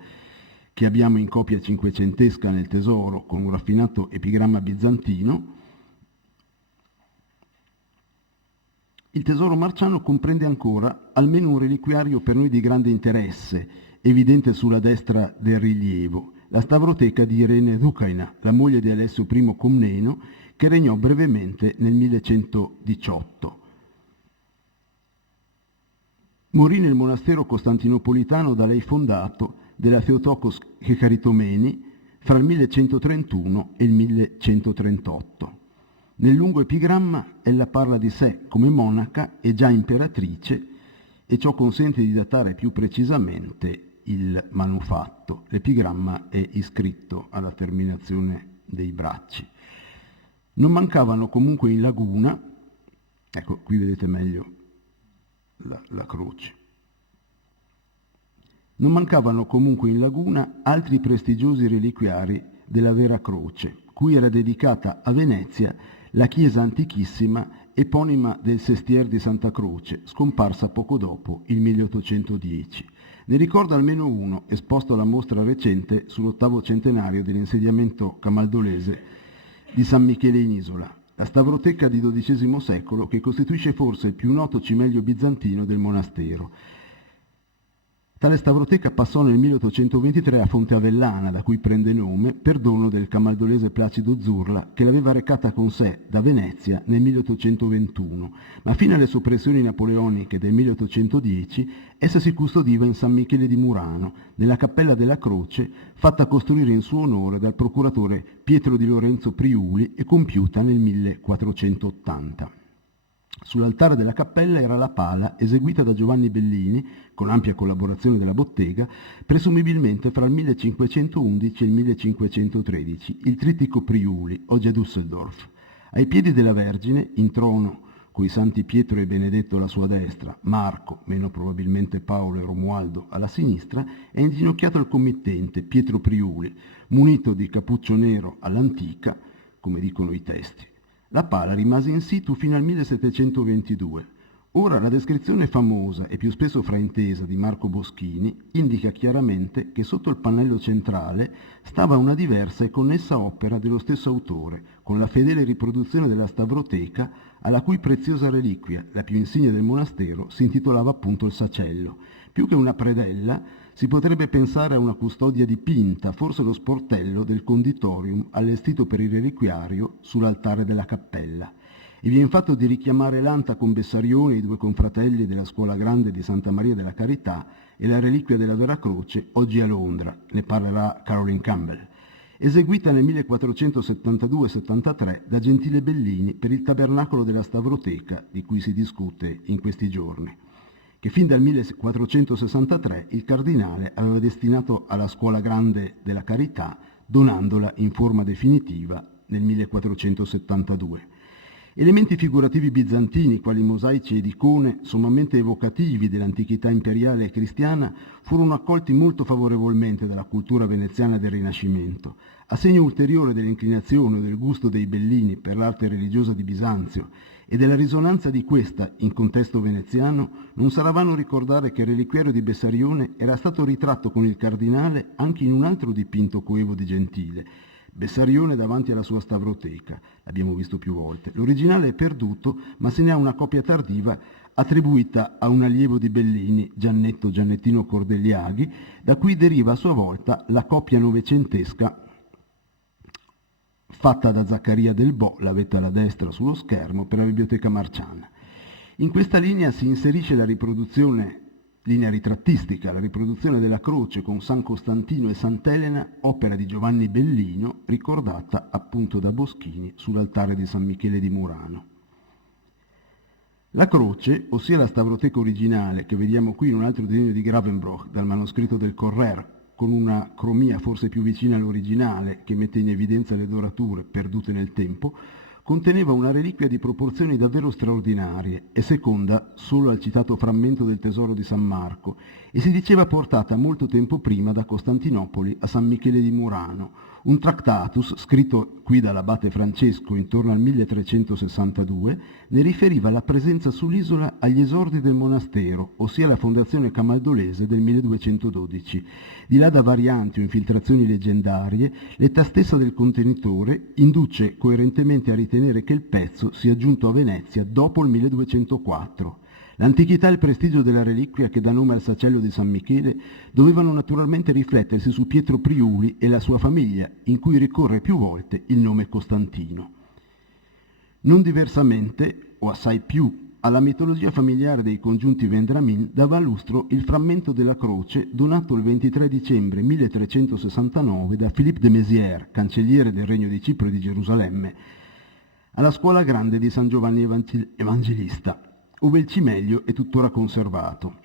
che abbiamo in copia cinquecentesca nel tesoro con un raffinato epigramma bizantino, il tesoro marciano comprende ancora almeno un reliquiario per noi di grande interesse, evidente sulla destra del rilievo, la stavroteca di Irene Ducaina, la moglie di Alessio I Comneno, che regnò brevemente nel 1118. Morì nel monastero costantinopolitano da lei fondato della Theotokos Checaritomeni fra il 1131 e il 1138. Nel lungo epigramma ella parla di sé come monaca e già imperatrice, e ciò consente di datare più precisamente il manufatto. L'epigramma è iscritto alla terminazione dei bracci. Non mancavano comunque in laguna, ecco qui vedete meglio la croce, non mancavano comunque in laguna altri prestigiosi reliquiari della vera croce, cui era dedicata a Venezia la chiesa antichissima eponima del Sestier di Santa Croce, scomparsa poco dopo il 1810. Ne ricordo almeno uno, esposto alla mostra recente sull'8° centenario dell'insediamento camaldolese di San Michele in Isola, la stavroteca di XII secolo che costituisce forse il più noto cimelio bizantino del monastero. Tale stavroteca passò nel 1823 a Fonte Avellana, da cui prende nome, per dono del camaldolese Placido Zurla, che l'aveva recata con sé da Venezia nel 1821, ma fino alle soppressioni napoleoniche del 1810 essa si custodiva in San Michele di Murano, nella Cappella della Croce, fatta costruire in suo onore dal procuratore Pietro di Lorenzo Priuli e compiuta nel 1480. Sull'altare della cappella era la pala eseguita da Giovanni Bellini, con ampia collaborazione della bottega, presumibilmente fra il 1511 e il 1513, il trittico Priuli, oggi a Düsseldorf. Ai piedi della Vergine, in trono, coi santi Pietro e Benedetto alla sua destra, Marco, meno probabilmente Paolo e Romualdo, alla sinistra, è inginocchiato il committente, Pietro Priuli, munito di cappuccio nero all'antica, come dicono i testi. La pala rimase in situ fino al 1722. Ora la descrizione famosa e più spesso fraintesa di Marco Boschini indica chiaramente che sotto il pannello centrale stava una diversa e connessa opera dello stesso autore, con la fedele riproduzione della stavroteca, alla cui preziosa reliquia, la più insigne del monastero, si intitolava appunto il sacello. Più che una predella, si potrebbe pensare a una custodia dipinta, forse lo sportello del conditorium allestito per il reliquiario sull'altare della cappella. E viene fatto di richiamare l'anta con Bessarione, i due confratelli della Scuola Grande di Santa Maria della Carità, e la reliquia della Vera Croce, oggi a Londra, ne parlerà Caroline Campbell, eseguita nel 1472-73 da Gentile Bellini per il tabernacolo della Stavroteca, di cui si discute in questi giorni, che fin dal 1463 il cardinale aveva destinato alla Scuola Grande della Carità, donandola in forma definitiva nel 1472. Elementi figurativi bizantini, quali mosaici ed icone, sommamente evocativi dell'antichità imperiale e cristiana, furono accolti molto favorevolmente dalla cultura veneziana del Rinascimento. A segno ulteriore dell'inclinazione o del gusto dei Bellini per l'arte religiosa di Bisanzio e della risonanza di questa in contesto veneziano, non sarà vano ricordare che il reliquiario di Bessarione era stato ritratto con il cardinale anche in un altro dipinto coevo di Gentile, Bessarione davanti alla sua stavroteca, l'abbiamo visto più volte. L'originale è perduto, ma se ne ha una copia tardiva attribuita a un allievo di Bellini, Giannettino Cordelliaghi, da cui deriva a sua volta la copia novecentesca fatta da Zaccaria Del Bo, l'avete alla destra sullo schermo, per la Biblioteca Marciana. In questa linea si inserisce la riproduzione, linea ritrattistica, la riproduzione della croce con San Costantino e Sant'Elena, opera di Giovanni Bellino, ricordata appunto da Boschini sull'altare di San Michele di Murano. La croce, ossia la stavroteca originale, che vediamo qui in un altro disegno di Gravenbroch dal manoscritto del Correr, con una cromia forse più vicina all'originale, che mette in evidenza le dorature perdute nel tempo, conteneva una reliquia di proporzioni davvero straordinarie e seconda solo al citato frammento del tesoro di San Marco, e si diceva portata molto tempo prima da Costantinopoli a San Michele di Murano, un tractatus scritto qui dall'abate Francesco intorno al 1362 ne riferiva la presenza sull'isola agli esordi del monastero, ossia la fondazione camaldolese del 1212. Di là da varianti o infiltrazioni leggendarie, l'età stessa del contenitore induce coerentemente a ritenere che il pezzo sia giunto a Venezia dopo il 1204. L'antichità e il prestigio della reliquia che dà nome al sacello di San Michele dovevano naturalmente riflettersi su Pietro Priuli e la sua famiglia, in cui ricorre più volte il nome Costantino. Non diversamente, o assai più, alla mitologia familiare dei congiunti Vendramin dava lustro il frammento della croce donato il 23 dicembre 1369 da Philippe de Mézières, cancelliere del Regno di Cipro e di Gerusalemme, alla Scuola Grande di San Giovanni Evangelista, ove il cimelio è tuttora conservato.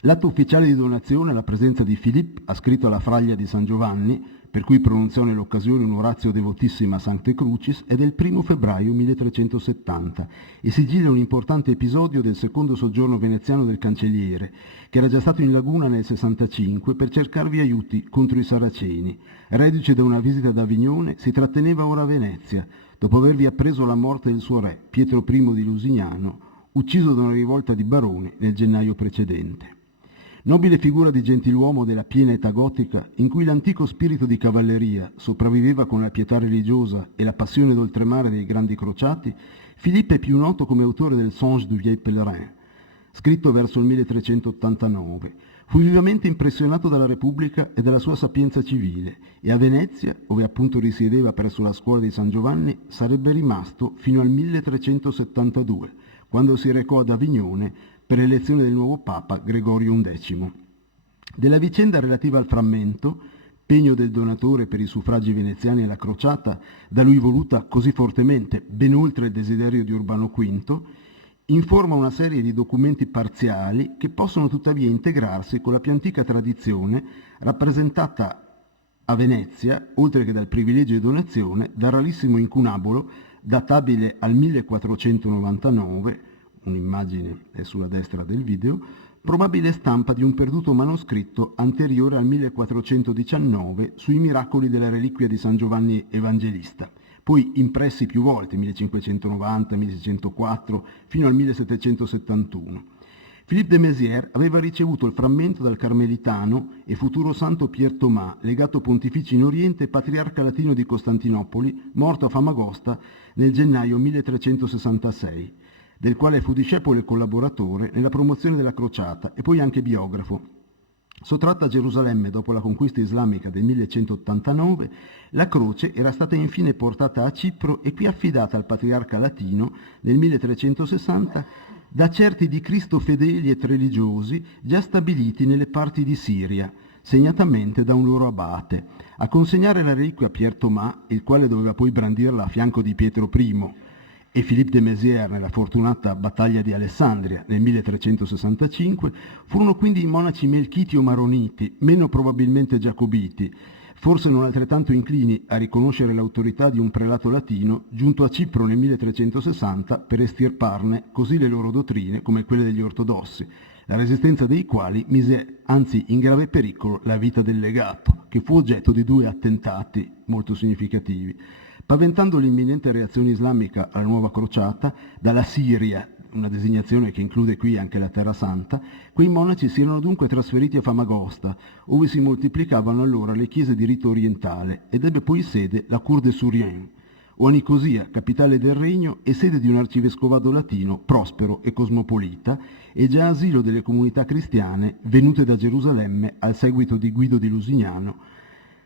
L'atto ufficiale di donazione alla presenza di Philippe, ascritto alla fraglia di San Giovanni, per cui pronunziò nell'occasione un orazio devotissima a Sancte Crucis, è del 1 febbraio 1370 e sigilla un importante episodio del secondo soggiorno veneziano del cancelliere, che era già stato in laguna nel 65 per cercarvi aiuti contro i saraceni. Reduce da una visita ad Avignone, si tratteneva ora a Venezia, dopo avervi appreso la morte del suo re, Pietro I di Lusignano, ucciso da una rivolta di baroni nel gennaio precedente. Nobile figura di gentiluomo della piena età gotica, in cui l'antico spirito di cavalleria sopravviveva con la pietà religiosa e la passione d'oltremare dei grandi crociati, Filippo è più noto come autore del Songe du Vieil Pèlerin, scritto verso il 1389, Fu vivamente impressionato dalla Repubblica e dalla sua sapienza civile e a Venezia, dove appunto risiedeva presso la scuola di San Giovanni, sarebbe rimasto fino al 1372, quando si recò ad Avignone per l'elezione del nuovo Papa Gregorio XI. Della vicenda relativa al frammento, pegno del donatore per i suffragi veneziani alla crociata, da lui voluta così fortemente, ben oltre il desiderio di Urbano V, informa una serie di documenti parziali che possono tuttavia integrarsi con la più antica tradizione rappresentata a Venezia, oltre che dal privilegio di donazione, dal rarissimo incunabolo databile al 1499, un'immagine è sulla destra del video, probabile stampa di un perduto manoscritto anteriore al 1419 sui miracoli della reliquia di San Giovanni Evangelista, poi impressi più volte, 1590, 1604, fino al 1771. Philippe de Mézières aveva ricevuto il frammento dal carmelitano e futuro santo Pier Tomà, legato pontificio in Oriente e patriarca latino di Costantinopoli, morto a Famagosta nel gennaio 1366, del quale fu discepolo e collaboratore nella promozione della crociata e poi anche biografo. Sottratta a Gerusalemme dopo la conquista islamica del 1189, la croce era stata infine portata a Cipro e qui affidata al patriarca latino nel 1360 da certi di Cristo fedeli e religiosi già stabiliti nelle parti di Siria, segnatamente da un loro abate. A consegnare la reliquia a Pier Tomà, il quale doveva poi brandirla a fianco di Pietro I, e Philippe de Mézières nella fortunata battaglia di Alessandria nel 1365, furono quindi i monaci melchiti o maroniti, meno probabilmente giacobiti, forse non altrettanto inclini a riconoscere l'autorità di un prelato latino giunto a Cipro nel 1360 per estirparne così le loro dottrine come quelle degli ortodossi, la resistenza dei quali mise anzi in grave pericolo la vita del legato, che fu oggetto di 2 attentati molto significativi. Paventando l'imminente reazione islamica alla nuova crociata, dalla Siria, una designazione che include qui anche la Terra Santa, quei monaci si erano dunque trasferiti a Famagosta, ove si moltiplicavano allora le chiese di rito orientale, ed ebbe poi sede la Cour de Souriens, o a Nicosia, capitale del regno e sede di un arcivescovado latino prospero e cosmopolita, e già asilo delle comunità cristiane venute da Gerusalemme al seguito di Guido di Lusignano,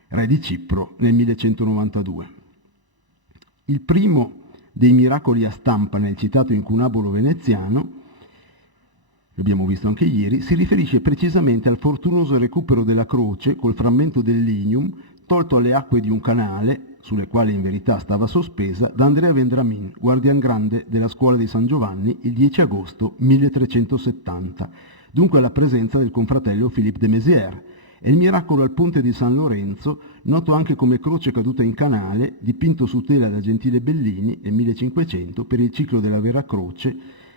re di Cipro, nel 1192. Il primo dei miracoli a stampa nel citato incunabolo veneziano, l'abbiamo visto anche ieri, si riferisce precisamente al fortunoso recupero della croce col frammento del lignum tolto alle acque di un canale, sulle quali in verità stava sospesa, da Andrea Vendramin, guardian grande della scuola di San Giovanni, il 10 agosto 1370, dunque alla presenza del confratello Philippe de Mézières, e il miracolo al ponte di San Lorenzo, noto anche come croce caduta in canale, dipinto su tela da Gentile Bellini nel 1500 per il ciclo della Vera Croce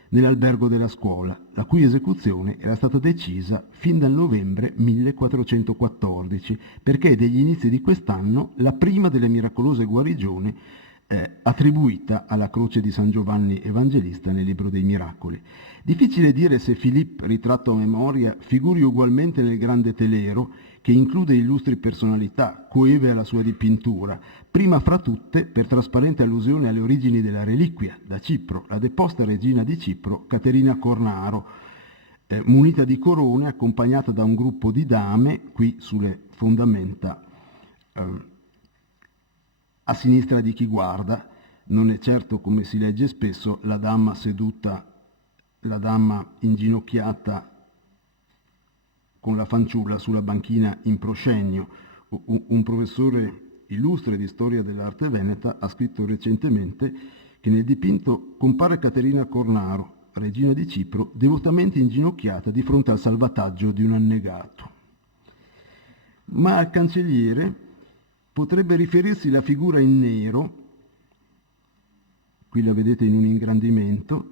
nell'albergo della scuola, la cui esecuzione era stata decisa fin dal novembre 1414, perché è degli inizi di quest'anno la prima delle miracolose guarigioni attribuita alla croce di San Giovanni Evangelista nel Libro dei Miracoli. Difficile dire se Philippe, ritratto a memoria, figuri ugualmente nel grande telero, che include illustri personalità coeve alla sua dipintura, prima fra tutte per trasparente allusione alle origini della reliquia, da Cipro, la deposta regina di Cipro, Caterina Cornaro, munita di corone, accompagnata da un gruppo di dame, qui sulle fondamenta a sinistra di chi guarda. Non è certo, come si legge spesso, la dama seduta, la dama inginocchiata con la fanciulla sulla banchina in proscenio. Un professore illustre di storia dell'arte veneta ha scritto recentemente che nel dipinto compare Caterina Cornaro, regina di Cipro, devotamente inginocchiata di fronte al salvataggio di un annegato. Ma al cancelliere potrebbe riferirsi la figura in nero, qui la vedete in un ingrandimento,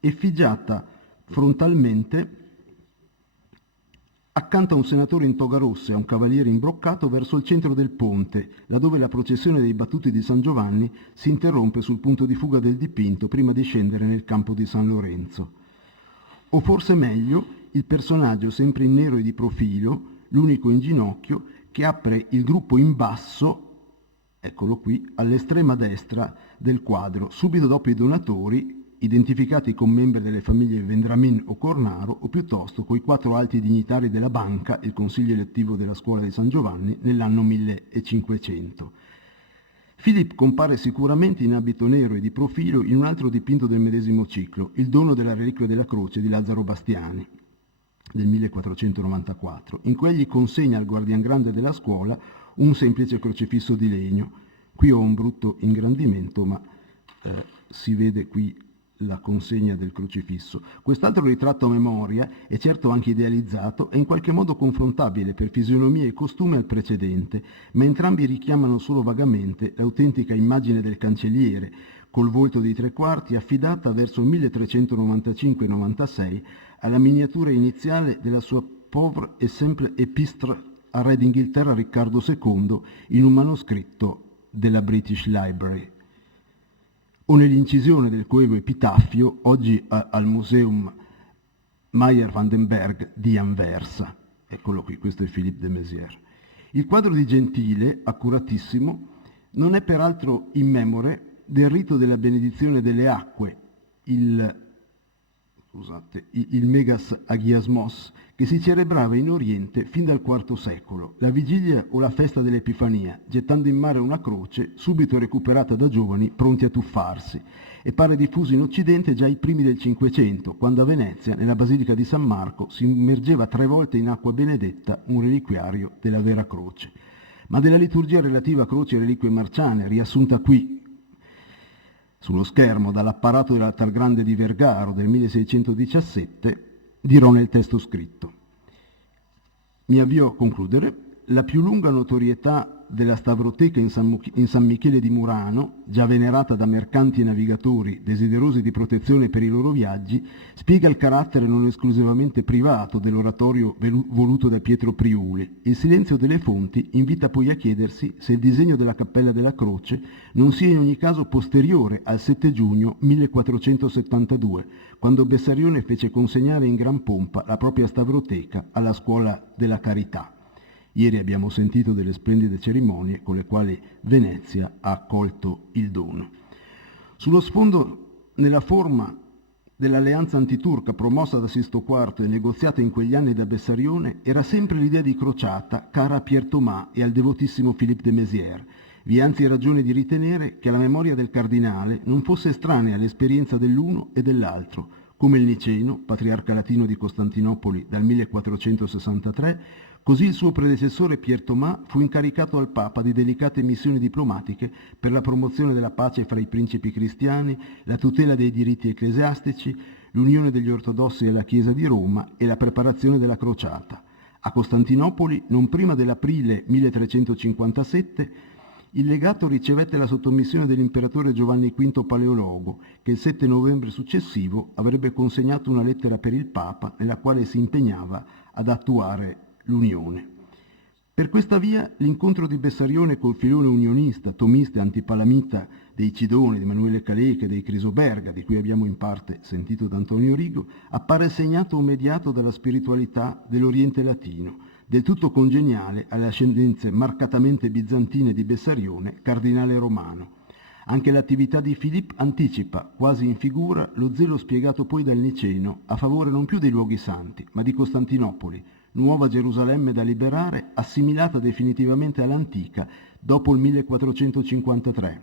effigiata frontalmente accanto a un senatore in toga rossa e a un cavaliere imbroccato verso il centro del ponte, laddove la processione dei battuti di San Giovanni si interrompe sul punto di fuga del dipinto prima di scendere nel campo di San Lorenzo. O forse meglio, il personaggio sempre in nero e di profilo, l'unico in ginocchio, che apre il gruppo in basso, eccolo qui, all'estrema destra del quadro, subito dopo i donatori, identificati con membri delle famiglie Vendramin o Cornaro, o piuttosto coi 4 alti dignitari della banca e il consiglio elettivo della scuola di San Giovanni nell'anno 1500. Philippe compare sicuramente in abito nero e di profilo in un altro dipinto del medesimo ciclo, Il dono della reliquia della croce di Lazzaro Bastiani, del 1494, in cui egli consegna al guardian grande della scuola un semplice crocifisso di legno. Qui ho un brutto ingrandimento, ma si vede qui la consegna del crocifisso. Quest'altro ritratto a memoria è certo anche idealizzato e in qualche modo confrontabile per fisionomia e costume al precedente, ma entrambi richiamano solo vagamente l'autentica immagine del cancelliere, col volto di 3/4 affidata verso il 1395-96 alla miniatura iniziale della sua pauvre et simple épître a re d'Inghilterra Riccardo II in un manoscritto della British Library, o nell'incisione del coevo epitaffio oggi al Museum Meyer van den Berg di Anversa. Eccolo qui, questo è Philippe de Maizière. Il quadro di Gentile, accuratissimo, non è peraltro immemore del rito della benedizione delle acque, il Megas Agiasmos, che si celebrava in Oriente fin dal IV secolo, la vigilia o la festa dell'Epifania, gettando in mare una croce, subito recuperata da giovani pronti a tuffarsi, e pare diffuso in Occidente già ai primi del Cinquecento, quando a Venezia, nella Basilica di San Marco, si immergeva 3 volte in acqua benedetta un reliquiario della vera croce. Ma della liturgia relativa a croci e reliquie marciane, riassunta qui sullo schermo dall'apparato dell'Altar Grande di Vergaro del 1617, dirò nel testo scritto. Mi avvio a concludere. La più lunga notorietà della Stavroteca in San Michele di Murano, già venerata da mercanti e navigatori desiderosi di protezione per i loro viaggi, spiega il carattere non esclusivamente privato dell'oratorio voluto da Pietro Priuli. Il silenzio delle fonti invita poi a chiedersi se il disegno della Cappella della Croce non sia in ogni caso posteriore al 7 giugno 1472, quando Bessarione fece consegnare in gran pompa la propria Stavroteca alla Scuola della Carità. Ieri abbiamo sentito delle splendide cerimonie con le quali Venezia ha accolto il dono. Sullo sfondo, nella forma dell'alleanza antiturca promossa da Sisto IV e negoziata in quegli anni da Bessarione, era sempre l'idea di crociata cara a Pierre Thomas e al devotissimo Philippe de Maizière. Vi è anzi ragione di ritenere che la memoria del cardinale non fosse estranea all'esperienza dell'uno e dell'altro, come il Niceno, patriarca latino di Costantinopoli dal 1463, così il suo predecessore Pierre Thomas fu incaricato al Papa di delicate missioni diplomatiche per la promozione della pace fra i principi cristiani, la tutela dei diritti ecclesiastici, l'unione degli ortodossi e la Chiesa di Roma e la preparazione della crociata. A Costantinopoli, non prima dell'aprile 1357, il legato ricevette la sottomissione dell'imperatore Giovanni V Paleologo, che il 7 novembre successivo avrebbe consegnato una lettera per il Papa nella quale si impegnava ad attuare l'unione. Per questa via l'incontro di Bessarione col filone unionista, tomista e antipalamita dei Cidoni, di Emanuele Caleca e dei Crisoberga, di cui abbiamo in parte sentito da Antonio Rigo, appare segnato o mediato dalla spiritualità dell'Oriente latino, del tutto congeniale alle ascendenze marcatamente bizantine di Bessarione, cardinale romano. Anche l'attività di Philippe anticipa, quasi in figura, lo zelo spiegato poi dal Niceno a favore non più dei luoghi santi, ma di Costantinopoli, nuova Gerusalemme da liberare, assimilata definitivamente all'antica dopo il 1453.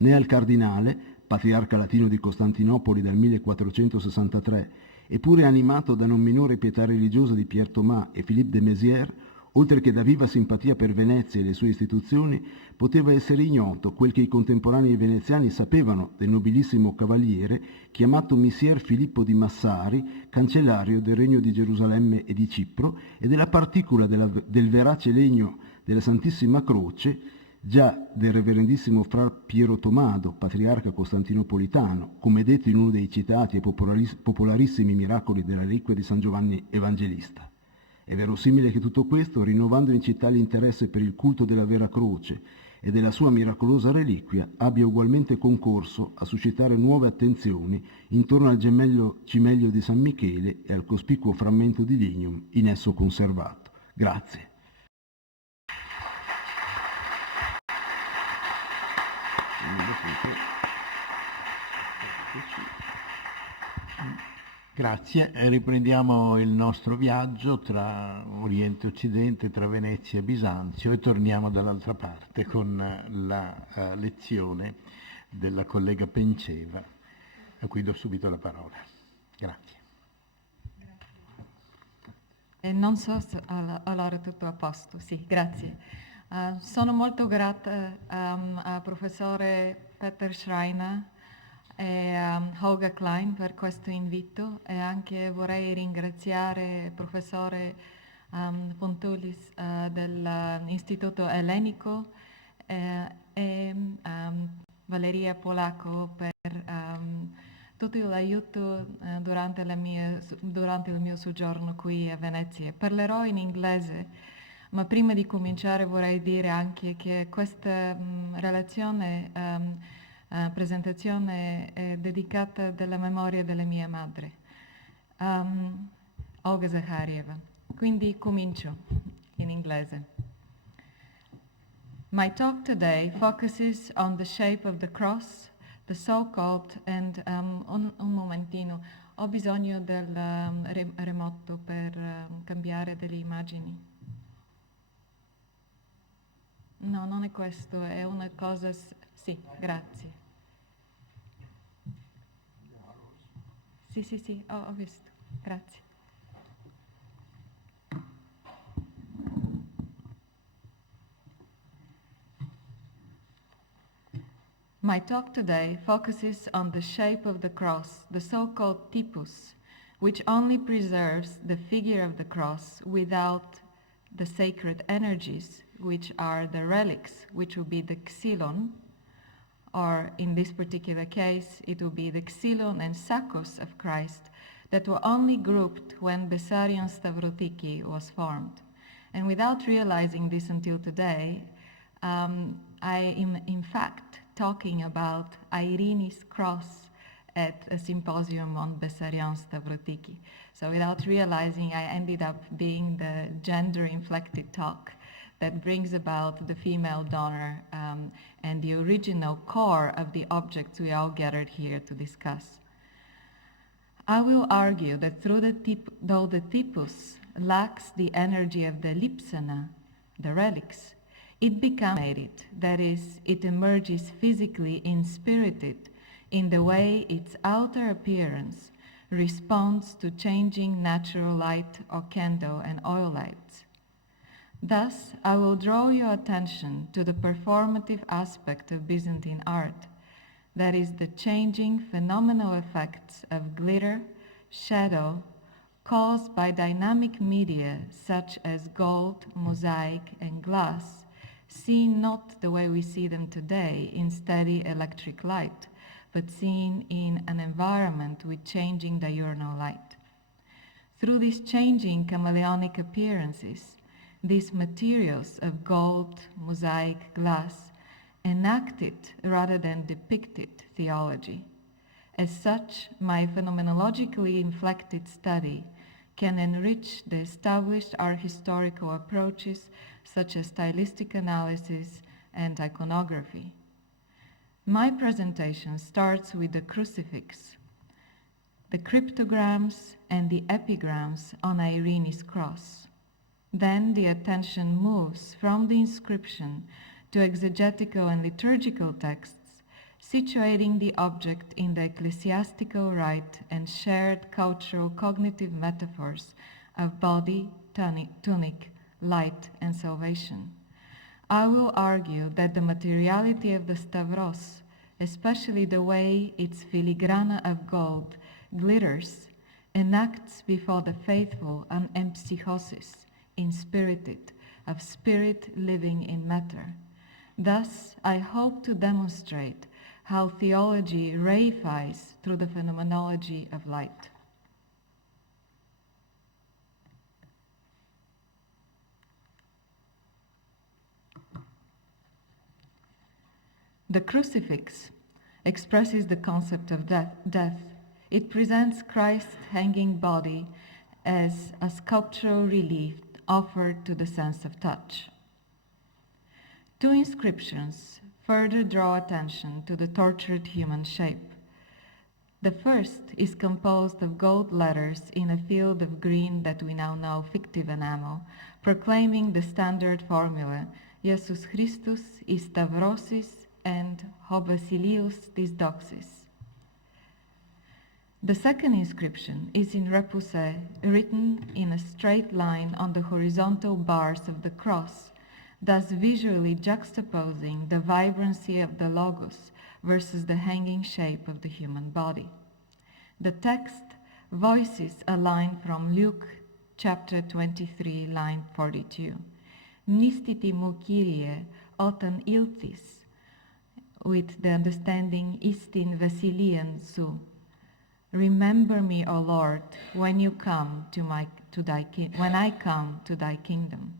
Né al cardinale, patriarca latino di Costantinopoli dal 1463, eppure animato da non minore pietà religiosa di Pierre Thomas e Philippe de Maizière, oltre che da viva simpatia per Venezia e le sue istituzioni, poteva essere ignoto quel che i contemporanei veneziani sapevano del nobilissimo cavaliere chiamato Missier Filippo di Massari, cancellario del Regno di Gerusalemme e di Cipro, e della particula del verace legno della Santissima Croce, già del reverendissimo Fra Piero Tomado, patriarca costantinopolitano, come detto in uno dei citati e popolarissimi miracoli della reliquia di San Giovanni Evangelista. È verosimile che tutto questo, rinnovando in città l'interesse per il culto della vera croce e della sua miracolosa reliquia, abbia ugualmente concorso a suscitare nuove attenzioni intorno al gemello cimelio di San Michele e al cospicuo frammento di lignum in esso conservato. Grazie. Grazie, riprendiamo il nostro viaggio tra Oriente e Occidente, tra Venezia e Bisanzio e torniamo dall'altra parte con la lezione della collega Penceva, a cui do subito la parola. Grazie. Non so se allora tutto a posto, sì, grazie. Sono molto grata al professore Peter Schreiner e Holger Klein per questo invito e anche vorrei ringraziare il professore Fontoulis dell'Istituto Ellenico e Valeria Polacco per tutto l'aiuto durante il mio soggiorno qui a Venezia. Parlerò in inglese, ma prima di cominciare vorrei dire anche che questa presentazione è dedicata alla memoria della mia madre, Olga Zakharieva. Quindi comincio in inglese. My talk today focuses on the shape of the cross, the so-called, and un momentino, ho bisogno del remoto per cambiare delle immagini. No, non è questo, è una cosa... Sì, grazie. Sì, ho visto, grazie. My talk today focuses on the shape of the cross, the so-called typus, which only preserves the figure of the cross without the sacred energies, which are the relics, which will be the xylon, or in this particular case, it will be the xylon and sakos of Christ that were only grouped when Bessarion Stavrotiki was formed. And without realizing this until today, I am in fact talking about Irene's cross at a symposium on Bessarion Stavrotiki. So without realizing, I ended up being the gender-inflected talk that brings about the female donor and the original core of the objects we all gathered here to discuss. I will argue that though the typus lacks the energy of the lipsana, the relics, it becomes it, that is, it emerges physically inspirited in the way its outer appearance responds to changing natural light or candle and oil lights. Thus, I will draw your attention to the performative aspect of Byzantine art, that is, the changing phenomenal effects of glitter, shadow, caused by dynamic media such as gold, mosaic, and glass, seen not the way we see them today in steady electric light, but seen in an environment with changing diurnal light. Through these changing chameleonic appearances, these materials of gold, mosaic, glass enacted rather than depicted theology. As such, my phenomenologically inflected study can enrich the established art historical approaches such as stylistic analysis and iconography. My presentation starts with the crucifix, the cryptograms and the epigrams on Irene's cross. Then the attention moves from the inscription to exegetical and liturgical texts, situating the object in the ecclesiastical rite and shared cultural cognitive metaphors of body, tunic, light, and salvation. I will argue that the materiality of the Stavros, especially the way its filigrana of gold glitters, enacts before the faithful an empsychosis, inspirited, of spirit living in matter. Thus, I hope to demonstrate how theology reifies through the phenomenology of light. The crucifix expresses the concept of death. It presents Christ's hanging body as a sculptural relief offered to the sense of touch. Two inscriptions further draw attention to the tortured human shape. The first is composed of gold letters in a field of green that we now know fictive enamel, proclaiming the standard formula, Jesus Christus is Stavrosis and ho Basilius dis Doxis. The second inscription is in repoussé, written in a straight line on the horizontal bars of the cross, thus visually juxtaposing the vibrancy of the Logos versus the hanging shape of the human body. The text voices a line from Luke chapter 23, line 42. Mnistiti mu Kyrie otan iltis, with the understanding istin Vasilian su. Remember me, O Lord, when I come to thy kingdom.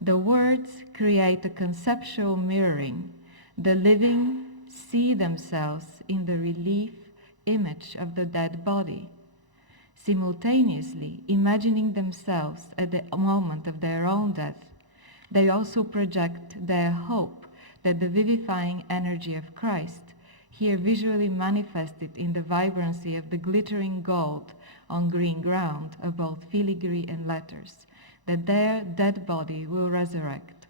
The words create a conceptual mirroring. The living see themselves in the relief image of the dead body, simultaneously imagining themselves at the moment of their own death. They also project their hope that the vivifying energy of Christ, here visually manifested in the vibrancy of the glittering gold on green ground of both filigree and letters, that their dead body will resurrect.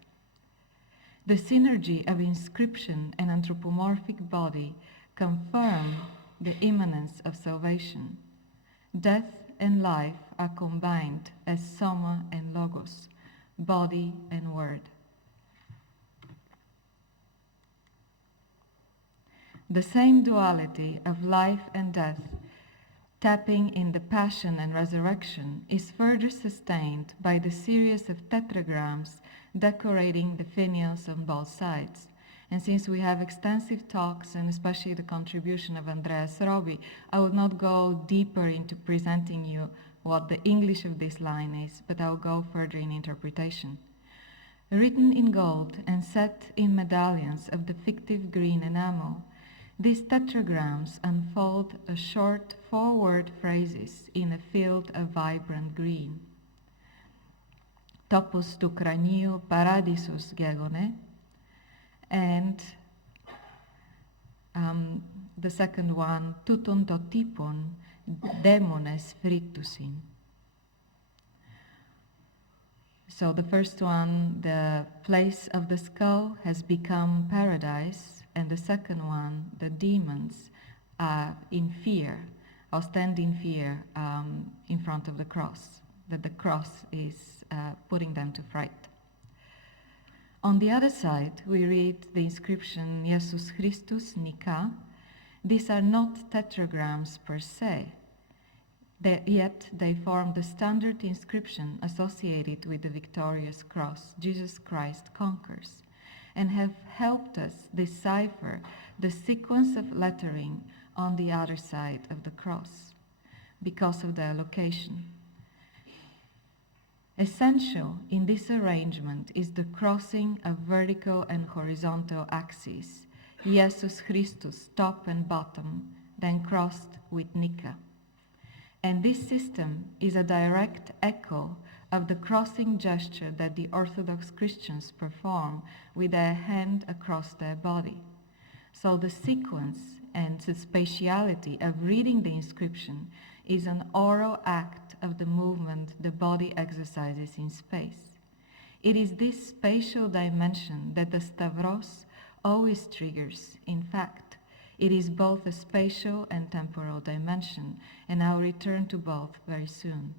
The synergy of inscription and anthropomorphic body confirm the immanence of salvation. Death and life are combined as soma and logos, body and word. The same duality of life and death, tapping in the passion and resurrection, is further sustained by the series of tetragrams decorating the finials on both sides. And since we have extensive talks, and especially the contribution of Andreas Robi, I will not go deeper into presenting you what the English of this line is, but I'll go further in interpretation. Written in gold and set in medallions of the fictive green enamel, these tetragrams unfold a short four-word phrases in a field of vibrant green. Topos tu craniu paradisus gegone, and the second one, tuton to typon demones frictusin. So the first one, the place of the skull has become paradise, and the second one, the demons are in fear, or stand in fear in front of the cross, that the cross is putting them to fright. On the other side, we read the inscription Jesus Christus Nika. These are not tetragrams per se, yet they form the standard inscription associated with the victorious cross, Jesus Christ conquers, and have helped us decipher the sequence of lettering on the other side of the cross because of their location. Essential in this arrangement is the crossing of vertical and horizontal axes, Jesus Christus top and bottom, then crossed with Nika. And this system is a direct echo of the crossing gesture that the Orthodox Christians perform with their hand across their body. So the sequence and the spatiality of reading the inscription is an oral act of the movement the body exercises in space. It is this spatial dimension that the Stavros always triggers. In fact, it is both a spatial and temporal dimension, and I'll return to both very soon.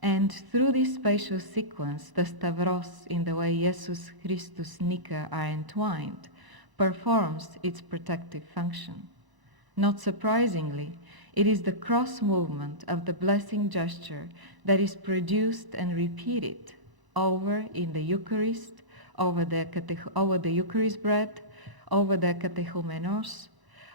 And through this spatial sequence, the Stavros, in the way Jesus Christus Nika are entwined, performs its protective function. Not surprisingly, it is the cross movement of the blessing gesture that is produced and repeated over in the Eucharist, over the Eucharist bread, over the catechumenos,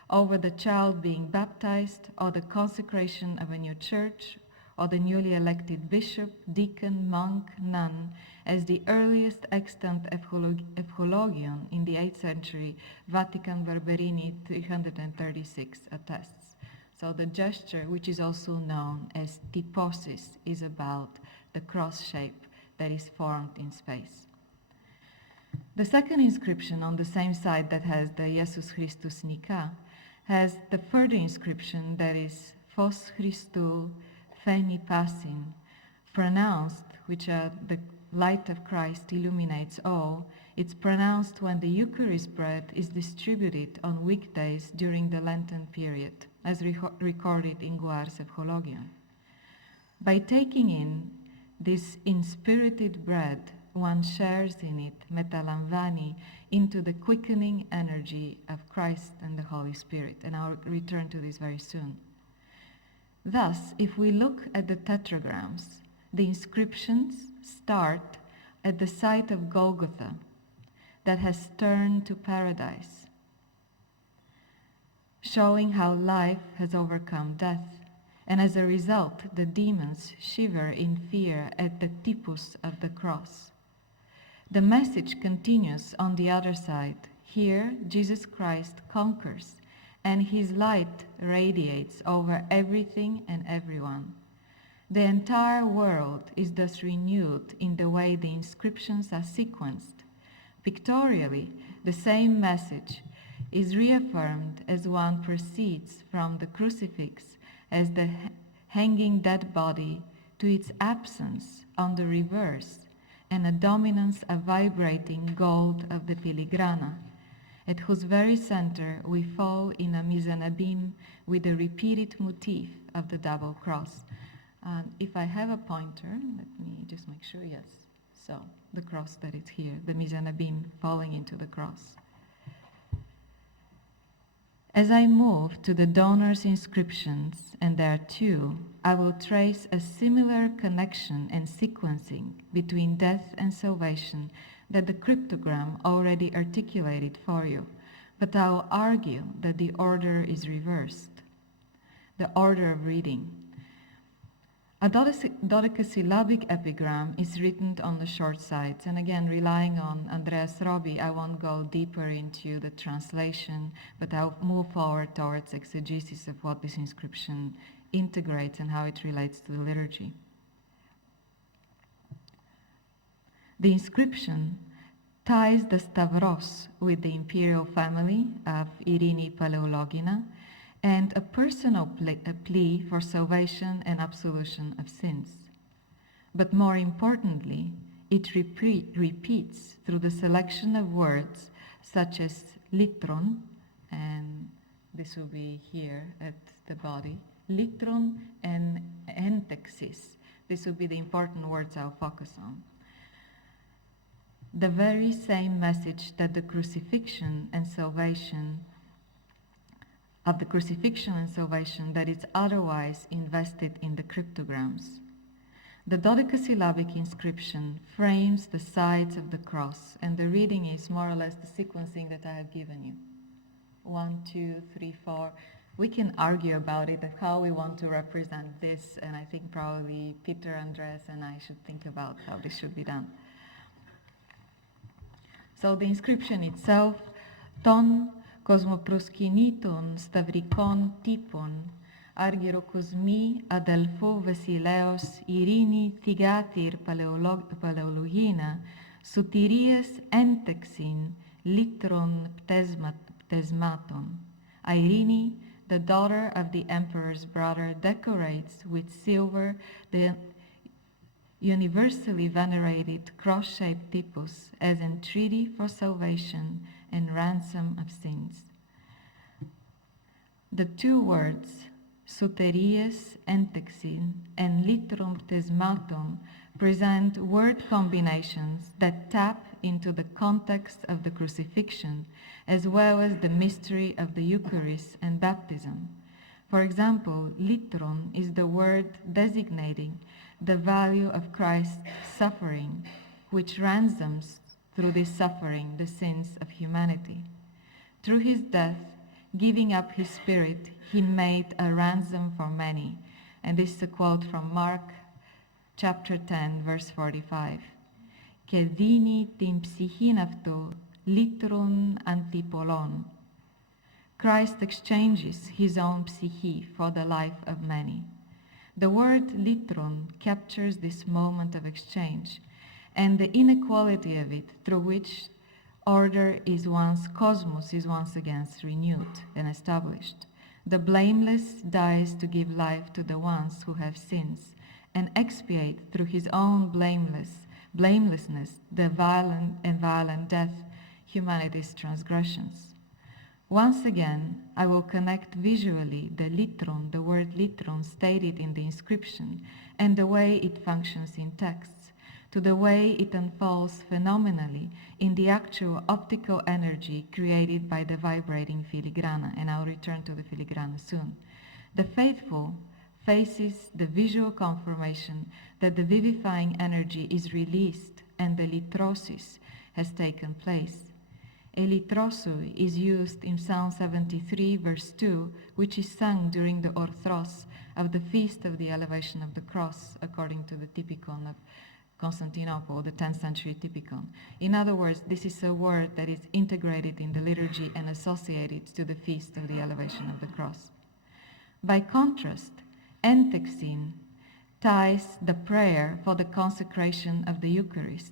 over the child being baptized, or the consecration of a new church, or the newly elected bishop, deacon, monk, nun, as the earliest extant ephologion in the 8th century Vatican Barberini 336 attests. So the gesture, which is also known as typosis, is about the cross shape that is formed in space. The second inscription on the same side that has the Jesus Christus Nika has the further inscription that is Phos Christou Pheni Passin, pronounced, which the light of Christ illuminates all. It's pronounced when the Eucharist bread is distributed on weekdays during the Lenten period, as recorded in Guars Evchologion. By taking in this inspirited bread, one shares in it metalamvani into the quickening energy of Christ and the Holy Spirit, and I'll return to this very soon. Thus, if we look at the tetragrams, the inscriptions start at the site of Golgotha, that has turned to paradise, showing how life has overcome death, and as a result, the demons shiver in fear at the typus of the cross. The message continues on the other side. Here, Jesus Christ conquers, and his light radiates over everything and everyone. The entire world is thus renewed in the way the inscriptions are sequenced. Pictorially, the same message is reaffirmed as one proceeds from the crucifix as the hanging dead body to its absence on the reverse, and a dominance of vibrating gold of the filigrana, at whose very center we fall in a mise en abîme with a repeated motif of the double cross. If I have a pointer, let me just make sure, yes. So, the cross that is here, the mise en abîme falling into the cross. As I move to the donor's inscriptions, and there are two, I will trace a similar connection and sequencing between death and salvation that the cryptogram already articulated for you, but I will argue that the order is reversed, the order of reading. A dodecasyllabic epigram is written on the short sides, and again, relying on Andreas Robi, I won't go deeper into the translation, but I'll move forward towards exegesis of what this inscription integrates and how it relates to the liturgy. The inscription ties the Stavros with the imperial family of Irini Paleologina, and a personal plea for salvation and absolution of sins. But more importantly, it repeats through the selection of words such as litron, and this will be here at the body, litron and entexis. This will be the important words I'll focus on. The very same message that the crucifixion and salvation that is otherwise invested in the cryptograms. The dodecasyllabic inscription frames the sides of the cross, and the reading is more or less the sequencing that I have given you. 1, 2, 3, 4. We can argue about it, of how we want to represent this, and I think probably Peter, Andreas, and I should think about how this should be done. So the inscription itself, ton cosmoproskiniton stavrikon typon, argyrokosmi adelpho vasileos irini thigatir paleologina, sutirias entexin litron ptesmaton. Irene, the daughter of the emperor's brother, decorates with silver the universally venerated cross-shaped typus as entreaty for salvation and ransom of sins. The two words, soterias entexin and litrum ptesmatum, present word combinations that tap into the context of the crucifixion as well as the mystery of the Eucharist and baptism. For example, litron is the word designating the value of Christ's suffering, which ransoms through this suffering the sins of humanity. Through his death, giving up his spirit, he made a ransom for many. And this is a quote from Mark chapter 10, verse 45. Ke dini tim psychin avto litron antipolon. Christ exchanges his own psyche for the life of many. The word litron captures this moment of exchange and the inequality of it, through which cosmos is once again renewed and established. The blameless dies to give life to the ones who have sins, and expiate through his own blamelessness the violent death, humanity's transgressions. Once again, I will connect visually the litron, the word litron stated in the inscription, and the way it functions in texts, to the way it unfolds phenomenally in the actual optical energy created by the vibrating filigrana, and I'll return to the filigrana soon. The faithful faces the visual confirmation that the vivifying energy is released and the litrosis has taken place. Elitrosou is used in Psalm 73, verse 2, which is sung during the Orthros of the Feast of the Elevation of the Cross, according to the Typicon of Constantinople, the 10th century Typicon. In other words, this is a word that is integrated in the liturgy and associated to the Feast of the Elevation of the Cross. By contrast, Entexin ties the prayer for the consecration of the Eucharist,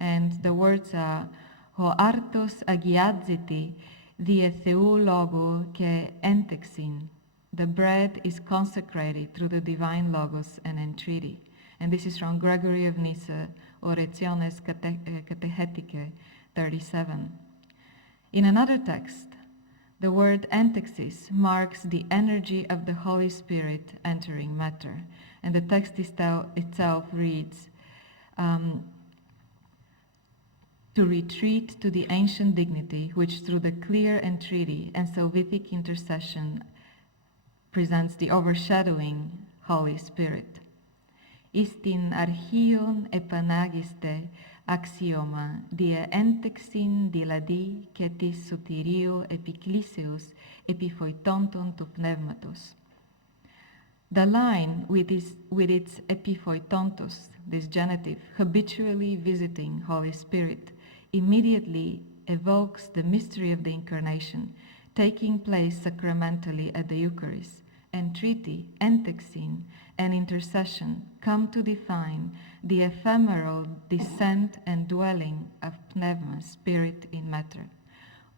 and the words are «Ho artos agiadziti die Theu logo che entexin». The bread is consecrated through the divine logos and entreaty. And this is from Gregory of Nyssa, Orationes Catecheticae 37. In another text, the word entexis marks the energy of the Holy Spirit entering matter. And the text itself reads, to retreat to the ancient dignity which through the clear entreaty and salvific intercession presents the overshadowing Holy Spirit. Istin archion epanagiste axioma die entexin diladi cetis sotirio epiclyseus epiphoitonton to pneumatos. The line with its epiphoitontos, this genitive, habitually visiting Holy Spirit, immediately evokes the mystery of the Incarnation, taking place sacramentally at the Eucharist. Entreaty, entexin, and intercession come to define the ephemeral descent and dwelling of pneuma, spirit in matter.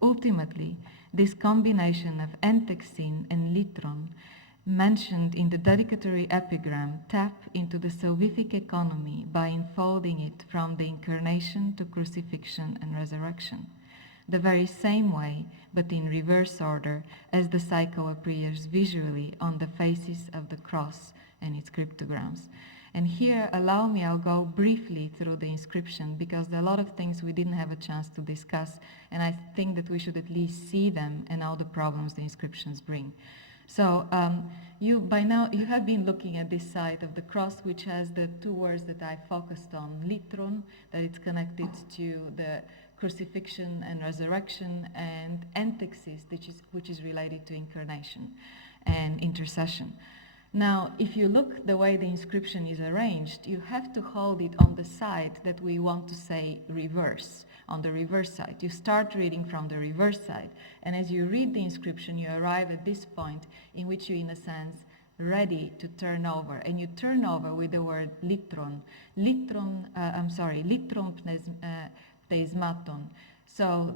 Ultimately, this combination of entexin and litron mentioned in the dedicatory epigram tap into the salvific economy by enfolding it from the Incarnation to crucifixion and resurrection, the very same way, but in reverse order, as the cycle appears visually on the faces of the cross and its cryptograms. And here, allow me, I'll go briefly through the inscription, because there are a lot of things we didn't have a chance to discuss, and I think that we should at least see them and all the problems the inscriptions bring. So by now you have been looking at this side of the cross, which has the two words that I focused on, litron, that it's connected to the crucifixion and resurrection, and entexis, which is related to incarnation and intercession. Now, if you look the way the inscription is arranged, you have to hold it on the side that we want to say reverse, on the reverse side. You start reading from the reverse side, and as you read the inscription, you arrive at this point in which you, in a sense, ready to turn over, and you turn over with the word litron. Litron pneismaton. So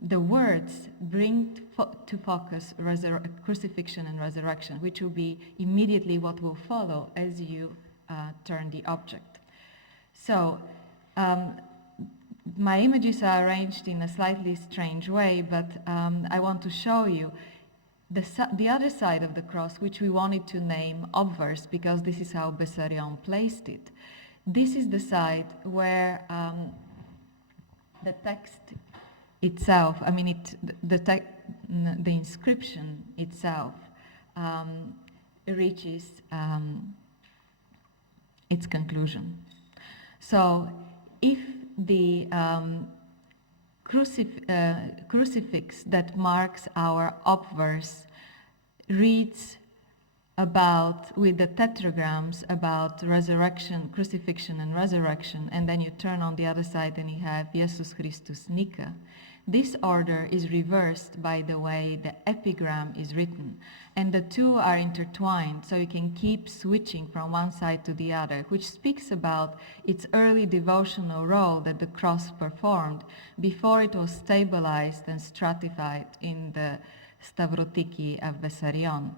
the words bring to focus crucifixion and resurrection, which will be immediately what will follow as you turn the object. So my images are arranged in a slightly strange way, but I want to show you the other side of the cross, which we wanted to name obverse, because this is how Bessarion placed it. This is the side where the text itself, the inscription itself reaches its conclusion. So if the crucifix that marks our obverse reads with the tetragrams about resurrection, crucifixion and resurrection, and then you turn on the other side and you have Jesus Christus Nika. This order is reversed by the way the epigram is written, and the two are intertwined, so you can keep switching from one side to the other, which speaks about its early devotional role that the cross performed before it was stabilized and stratified in the Stavrotiki of Bessarion.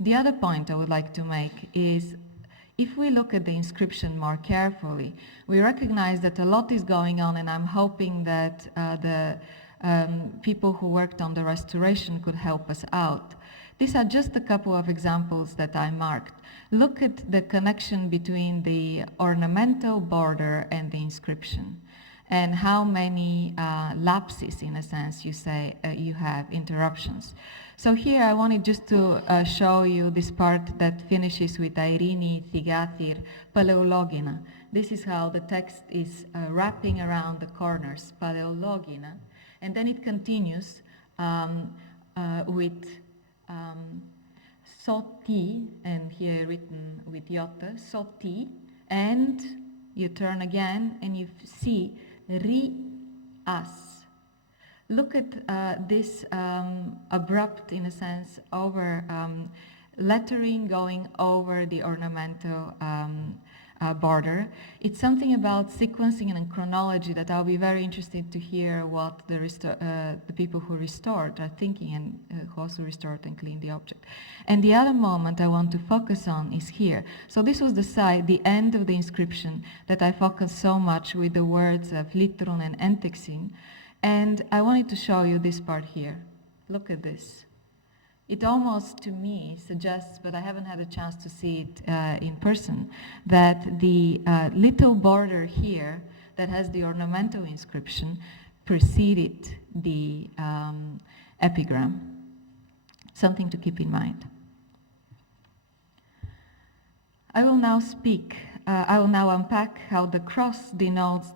The other point I would like to make is, if we look at the inscription more carefully, we recognize that a lot is going on, and I'm hoping that the people who worked on the restoration could help us out. These are just a couple of examples that I marked. Look at the connection between the ornamental border and the inscription, and how many lapses, in a sense, you say you have interruptions. So here I wanted just to show you this part that finishes with Airini Thigathir Paleologina. This is how the text is wrapping around the corners, Paleologina, and then it continues with Soti, and here written with Iota, Soti, and you turn again and you see Ri-as. Look at this abrupt, in a sense, over lettering going over the ornamental border. It's something about sequencing and chronology that I'll be very interested to hear what the people who restored are thinking, and who also restored and cleaned the object. And the other moment I want to focus on is here. So this was the end of the inscription that I focused so much with the words of Litrun and Entexin. And I wanted to show you this part here. Look at this. It almost, to me, suggests, but I haven't had a chance to see it in person, that the little border here that has the ornamental inscription preceded the epigram. Something to keep in mind. I will now unpack how the cross denotes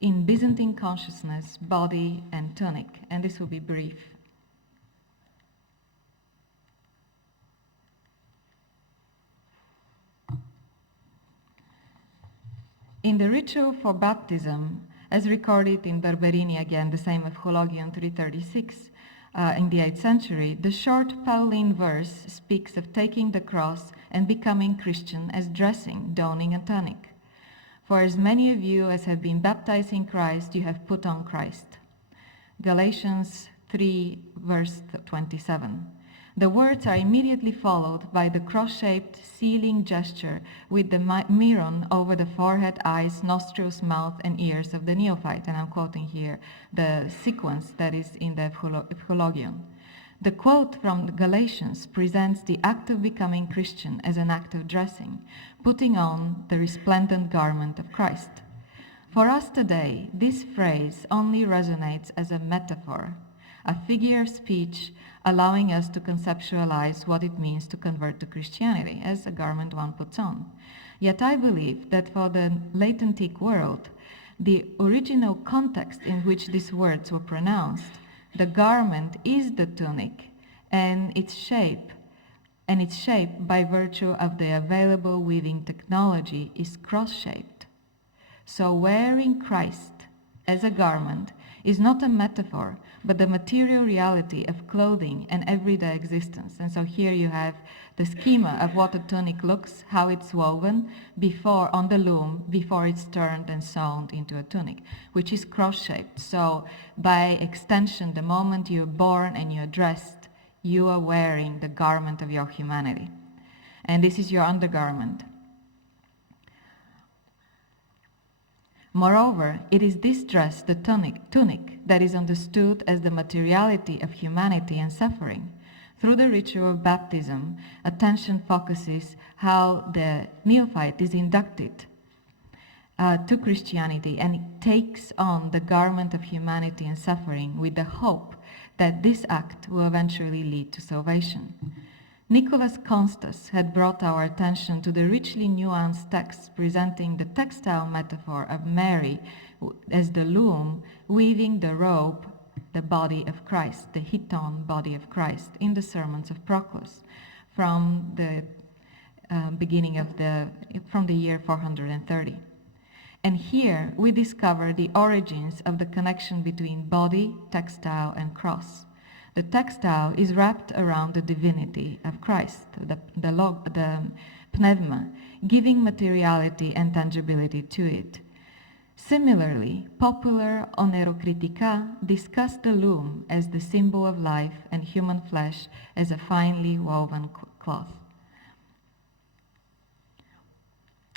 in Byzantine consciousness, body and tunic, and this will be brief. In the ritual for baptism, as recorded in Barberini, again, the same of Eulogion 336, in the 8th century, the short Pauline verse speaks of taking the cross and becoming Christian as dressing, donning a tunic. For as many of you as have been baptized in Christ, you have put on Christ. Galatians 3, verse 27. The words are immediately followed by the cross-shaped sealing gesture with the miron over the forehead, eyes, nostrils, mouth, and ears of the neophyte. And I'm quoting here the sequence that is in the Eulogion. The quote from Galatians presents the act of becoming Christian as an act of dressing, putting on the resplendent garment of Christ. For us today, this phrase only resonates as a metaphor, a figure of speech allowing us to conceptualize what it means to convert to Christianity as a garment one puts on. Yet I believe that for the late antique world, the original context in which these words were pronounced, the garment is the tunic, and its shape by virtue of the available weaving technology is cross-shaped. So wearing Christ as a garment is not a metaphor, but the material reality of clothing and everyday existence. And so here you have the schema of what a tunic looks, how it's woven on the loom before it's turned and sewn into a tunic, which is cross-shaped. So by extension, the moment you're born and you're dressed, you are wearing the garment of your humanity. And this is your undergarment. Moreover, it is this dress, the tunic, that is understood as the materiality of humanity and suffering. Through the ritual of baptism, attention focuses how the neophyte is inducted to Christianity and it takes on the garment of humanity and suffering with the hope that this act will eventually lead to salvation. Nicholas Constas had brought our attention to the richly nuanced text presenting the textile metaphor of Mary as the loom weaving the robe, the body of Christ, the hiton body of Christ, in the sermons of Proclus, from the beginning of from the year 430. And here we discover the origins of the connection between body, textile, and cross. The textile is wrapped around the divinity of Christ, the pneuma, giving materiality and tangibility to it. Similarly, popular onerocritica discussed the loom as the symbol of life and human flesh as a finely woven cloth.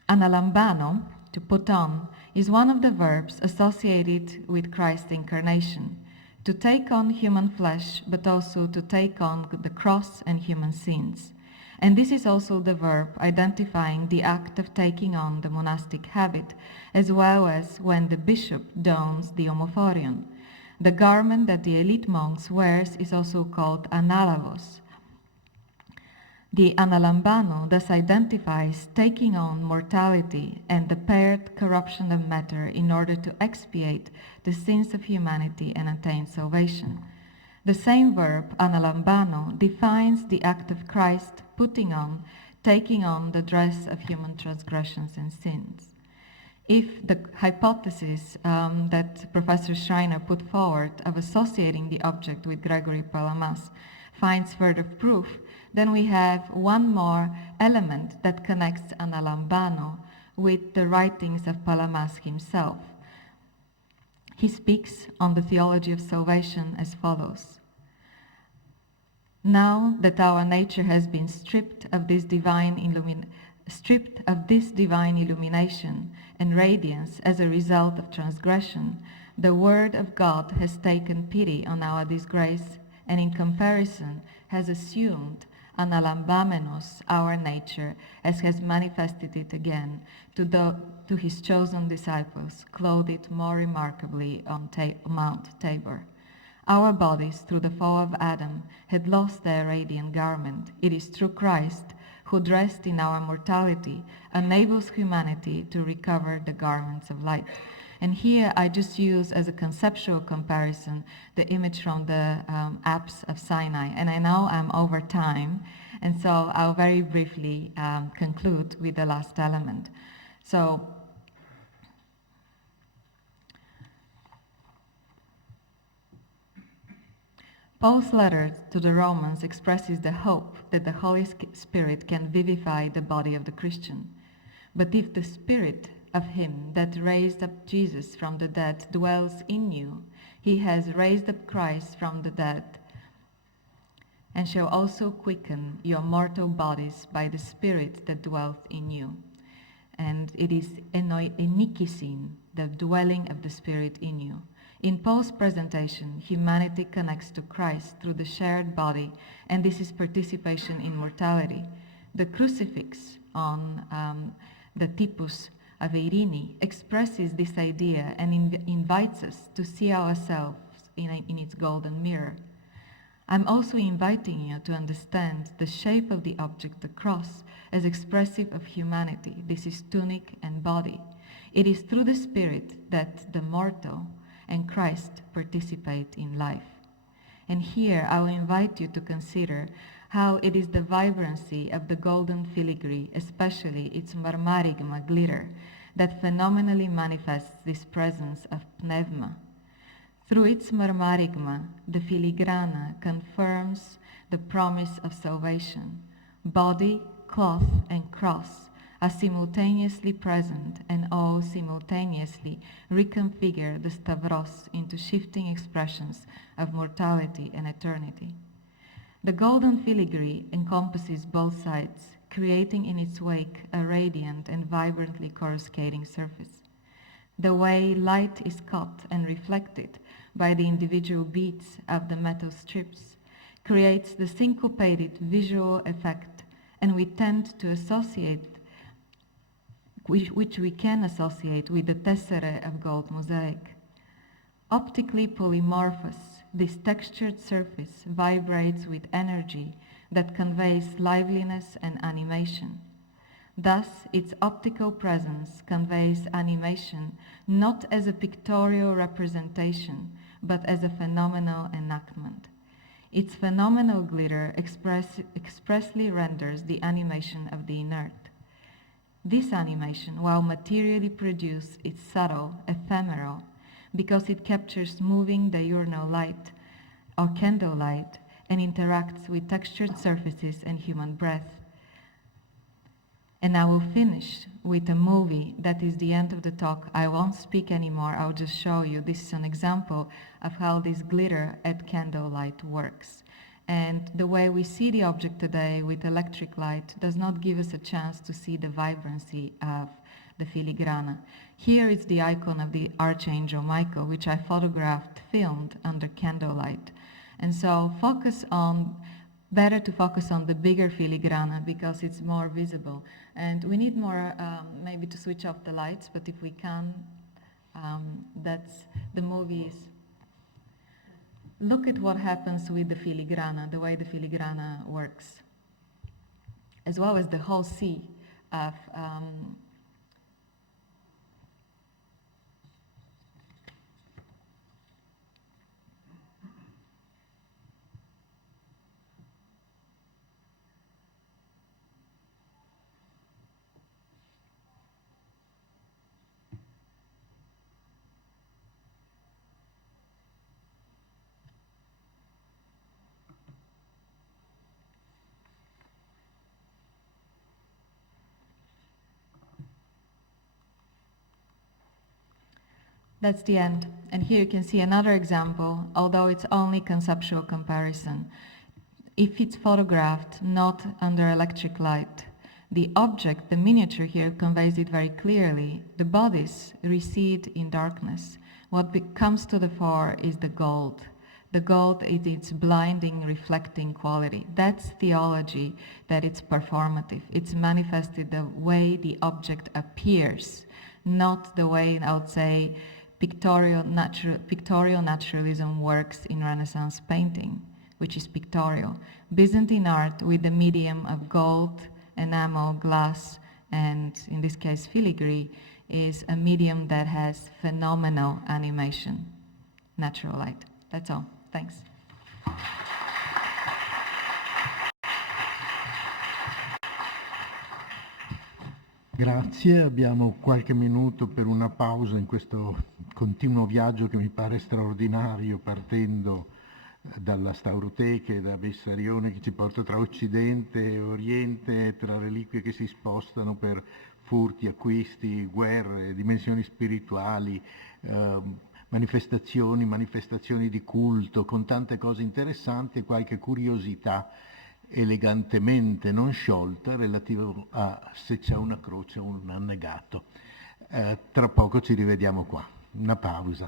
Analambano, to put on, is one of the verbs associated with Christ's incarnation, to take on human flesh, but also to take on the cross and human sins. And this is also the verb identifying the act of taking on the monastic habit, as well as when the bishop dons the homophorion. The garment that the elite monks wears is also called analavos. The analambano thus identifies taking on mortality and the paired corruption of matter in order to expiate the sins of humanity and attain salvation. The same verb, analambano, defines the act of Christ putting on, taking on the dress of human transgressions and sins. If the hypothesis that Professor Schreiner put forward of associating the object with Gregory Palamas finds further proof, then we have one more element that connects Analambano with the writings of Palamas himself. He speaks on the theology of salvation as follows. Now that our nature has been stripped of this divine illumination and radiance as a result of transgression, the Word of God has taken pity on our disgrace and in comparison has assumed analambamenos, our nature, as has manifested it again to his chosen disciples, clothed more remarkably on Mount Tabor. Our bodies, through the fall of Adam, had lost their radiant garment. It is through Christ, who dressed in our mortality, enables humanity to recover the garments of light. And here I just use as a conceptual comparison the image from the apse of Sinai. And I know I'm over time, and so I'll very briefly conclude with the last element. So, Paul's letter to the Romans expresses the hope that the Holy Spirit can vivify the body of the Christian. But if the Spirit of him that raised up Jesus from the dead dwells in you, he has raised up Christ from the dead, and shall also quicken your mortal bodies by the Spirit that dwelleth in you. And it is enikisin, the dwelling of the Spirit in you. In Paul's presentation, humanity connects to Christ through the shared body, and this is participation in mortality. The crucifix on the typus of Eirini expresses this idea and invites us to see ourselves in its golden mirror. I'm also inviting you to understand the shape of the object, the cross, as expressive of humanity. This is tunic and body. It is through the Spirit that the mortal and Christ participate in life. And here I will invite you to consider how it is the vibrancy of the golden filigree, especially its marmarigma glitter, that phenomenally manifests this presence of pneuma. Through its marmarigma, the filigrana confirms the promise of salvation. Body, cloth, and cross are simultaneously present, and all simultaneously reconfigure the stavros into shifting expressions of mortality and eternity. The golden filigree encompasses both sides, creating in its wake a radiant and vibrantly coruscating surface. The way light is caught and reflected by the individual beats of the metal strips creates the syncopated visual effect, and we tend to associate which we can associate with the tessere of gold mosaic. Optically polymorphous, this textured surface vibrates with energy that conveys liveliness and animation. Thus, its optical presence conveys animation not as a pictorial representation, but as a phenomenal enactment. Its phenomenal glitter expressly renders the animation of the inert. This animation, while materially produced, is subtle, ephemeral, because it captures moving diurnal light or candle light and interacts with textured surfaces and human breath. And I will finish with a movie that is the end of the talk. I won't speak anymore, I'll just show you. This is an example of how this glitter at candlelight works. And the way we see the object today with electric light does not give us a chance to see the vibrancy of the filigrana. Here is the icon of the Archangel Michael, which I photographed, filmed under candlelight. And so better to focus on the bigger filigrana because it's more visible. And we need more, maybe to switch off the lights, but if we can, that's the movies. Look at what happens with the filigrana, the way the filigrana works, as well as the whole sea of That's the end. And here you can see another example, although it's only conceptual comparison. If it's photographed not under electric light, the object, the miniature here, conveys it very clearly. The bodies recede in darkness. What comes to the fore is the gold. The gold is its blinding, reflecting quality. That's theology, that it's performative. It's manifested the way the object appears, not the way, I would say, pictorial naturalism works in Renaissance painting, which is pictorial. Byzantine art with the medium of gold, enamel, glass, and in this case filigree, is a medium that has phenomenal animation, natural light. That's all. Thanks. Grazie, abbiamo qualche minuto per una pausa in questo continuo viaggio che mi pare straordinario, partendo dalla Stauroteca e da Bessarione, che ci porta tra Occidente e Oriente, tra reliquie che si spostano per furti, acquisti, guerre, dimensioni spirituali, manifestazioni di culto, con tante cose interessanti e qualche curiosità elegantemente non sciolta relativo a se c'è una croce o un annegato. Tra poco ci rivediamo qua. Una pausa.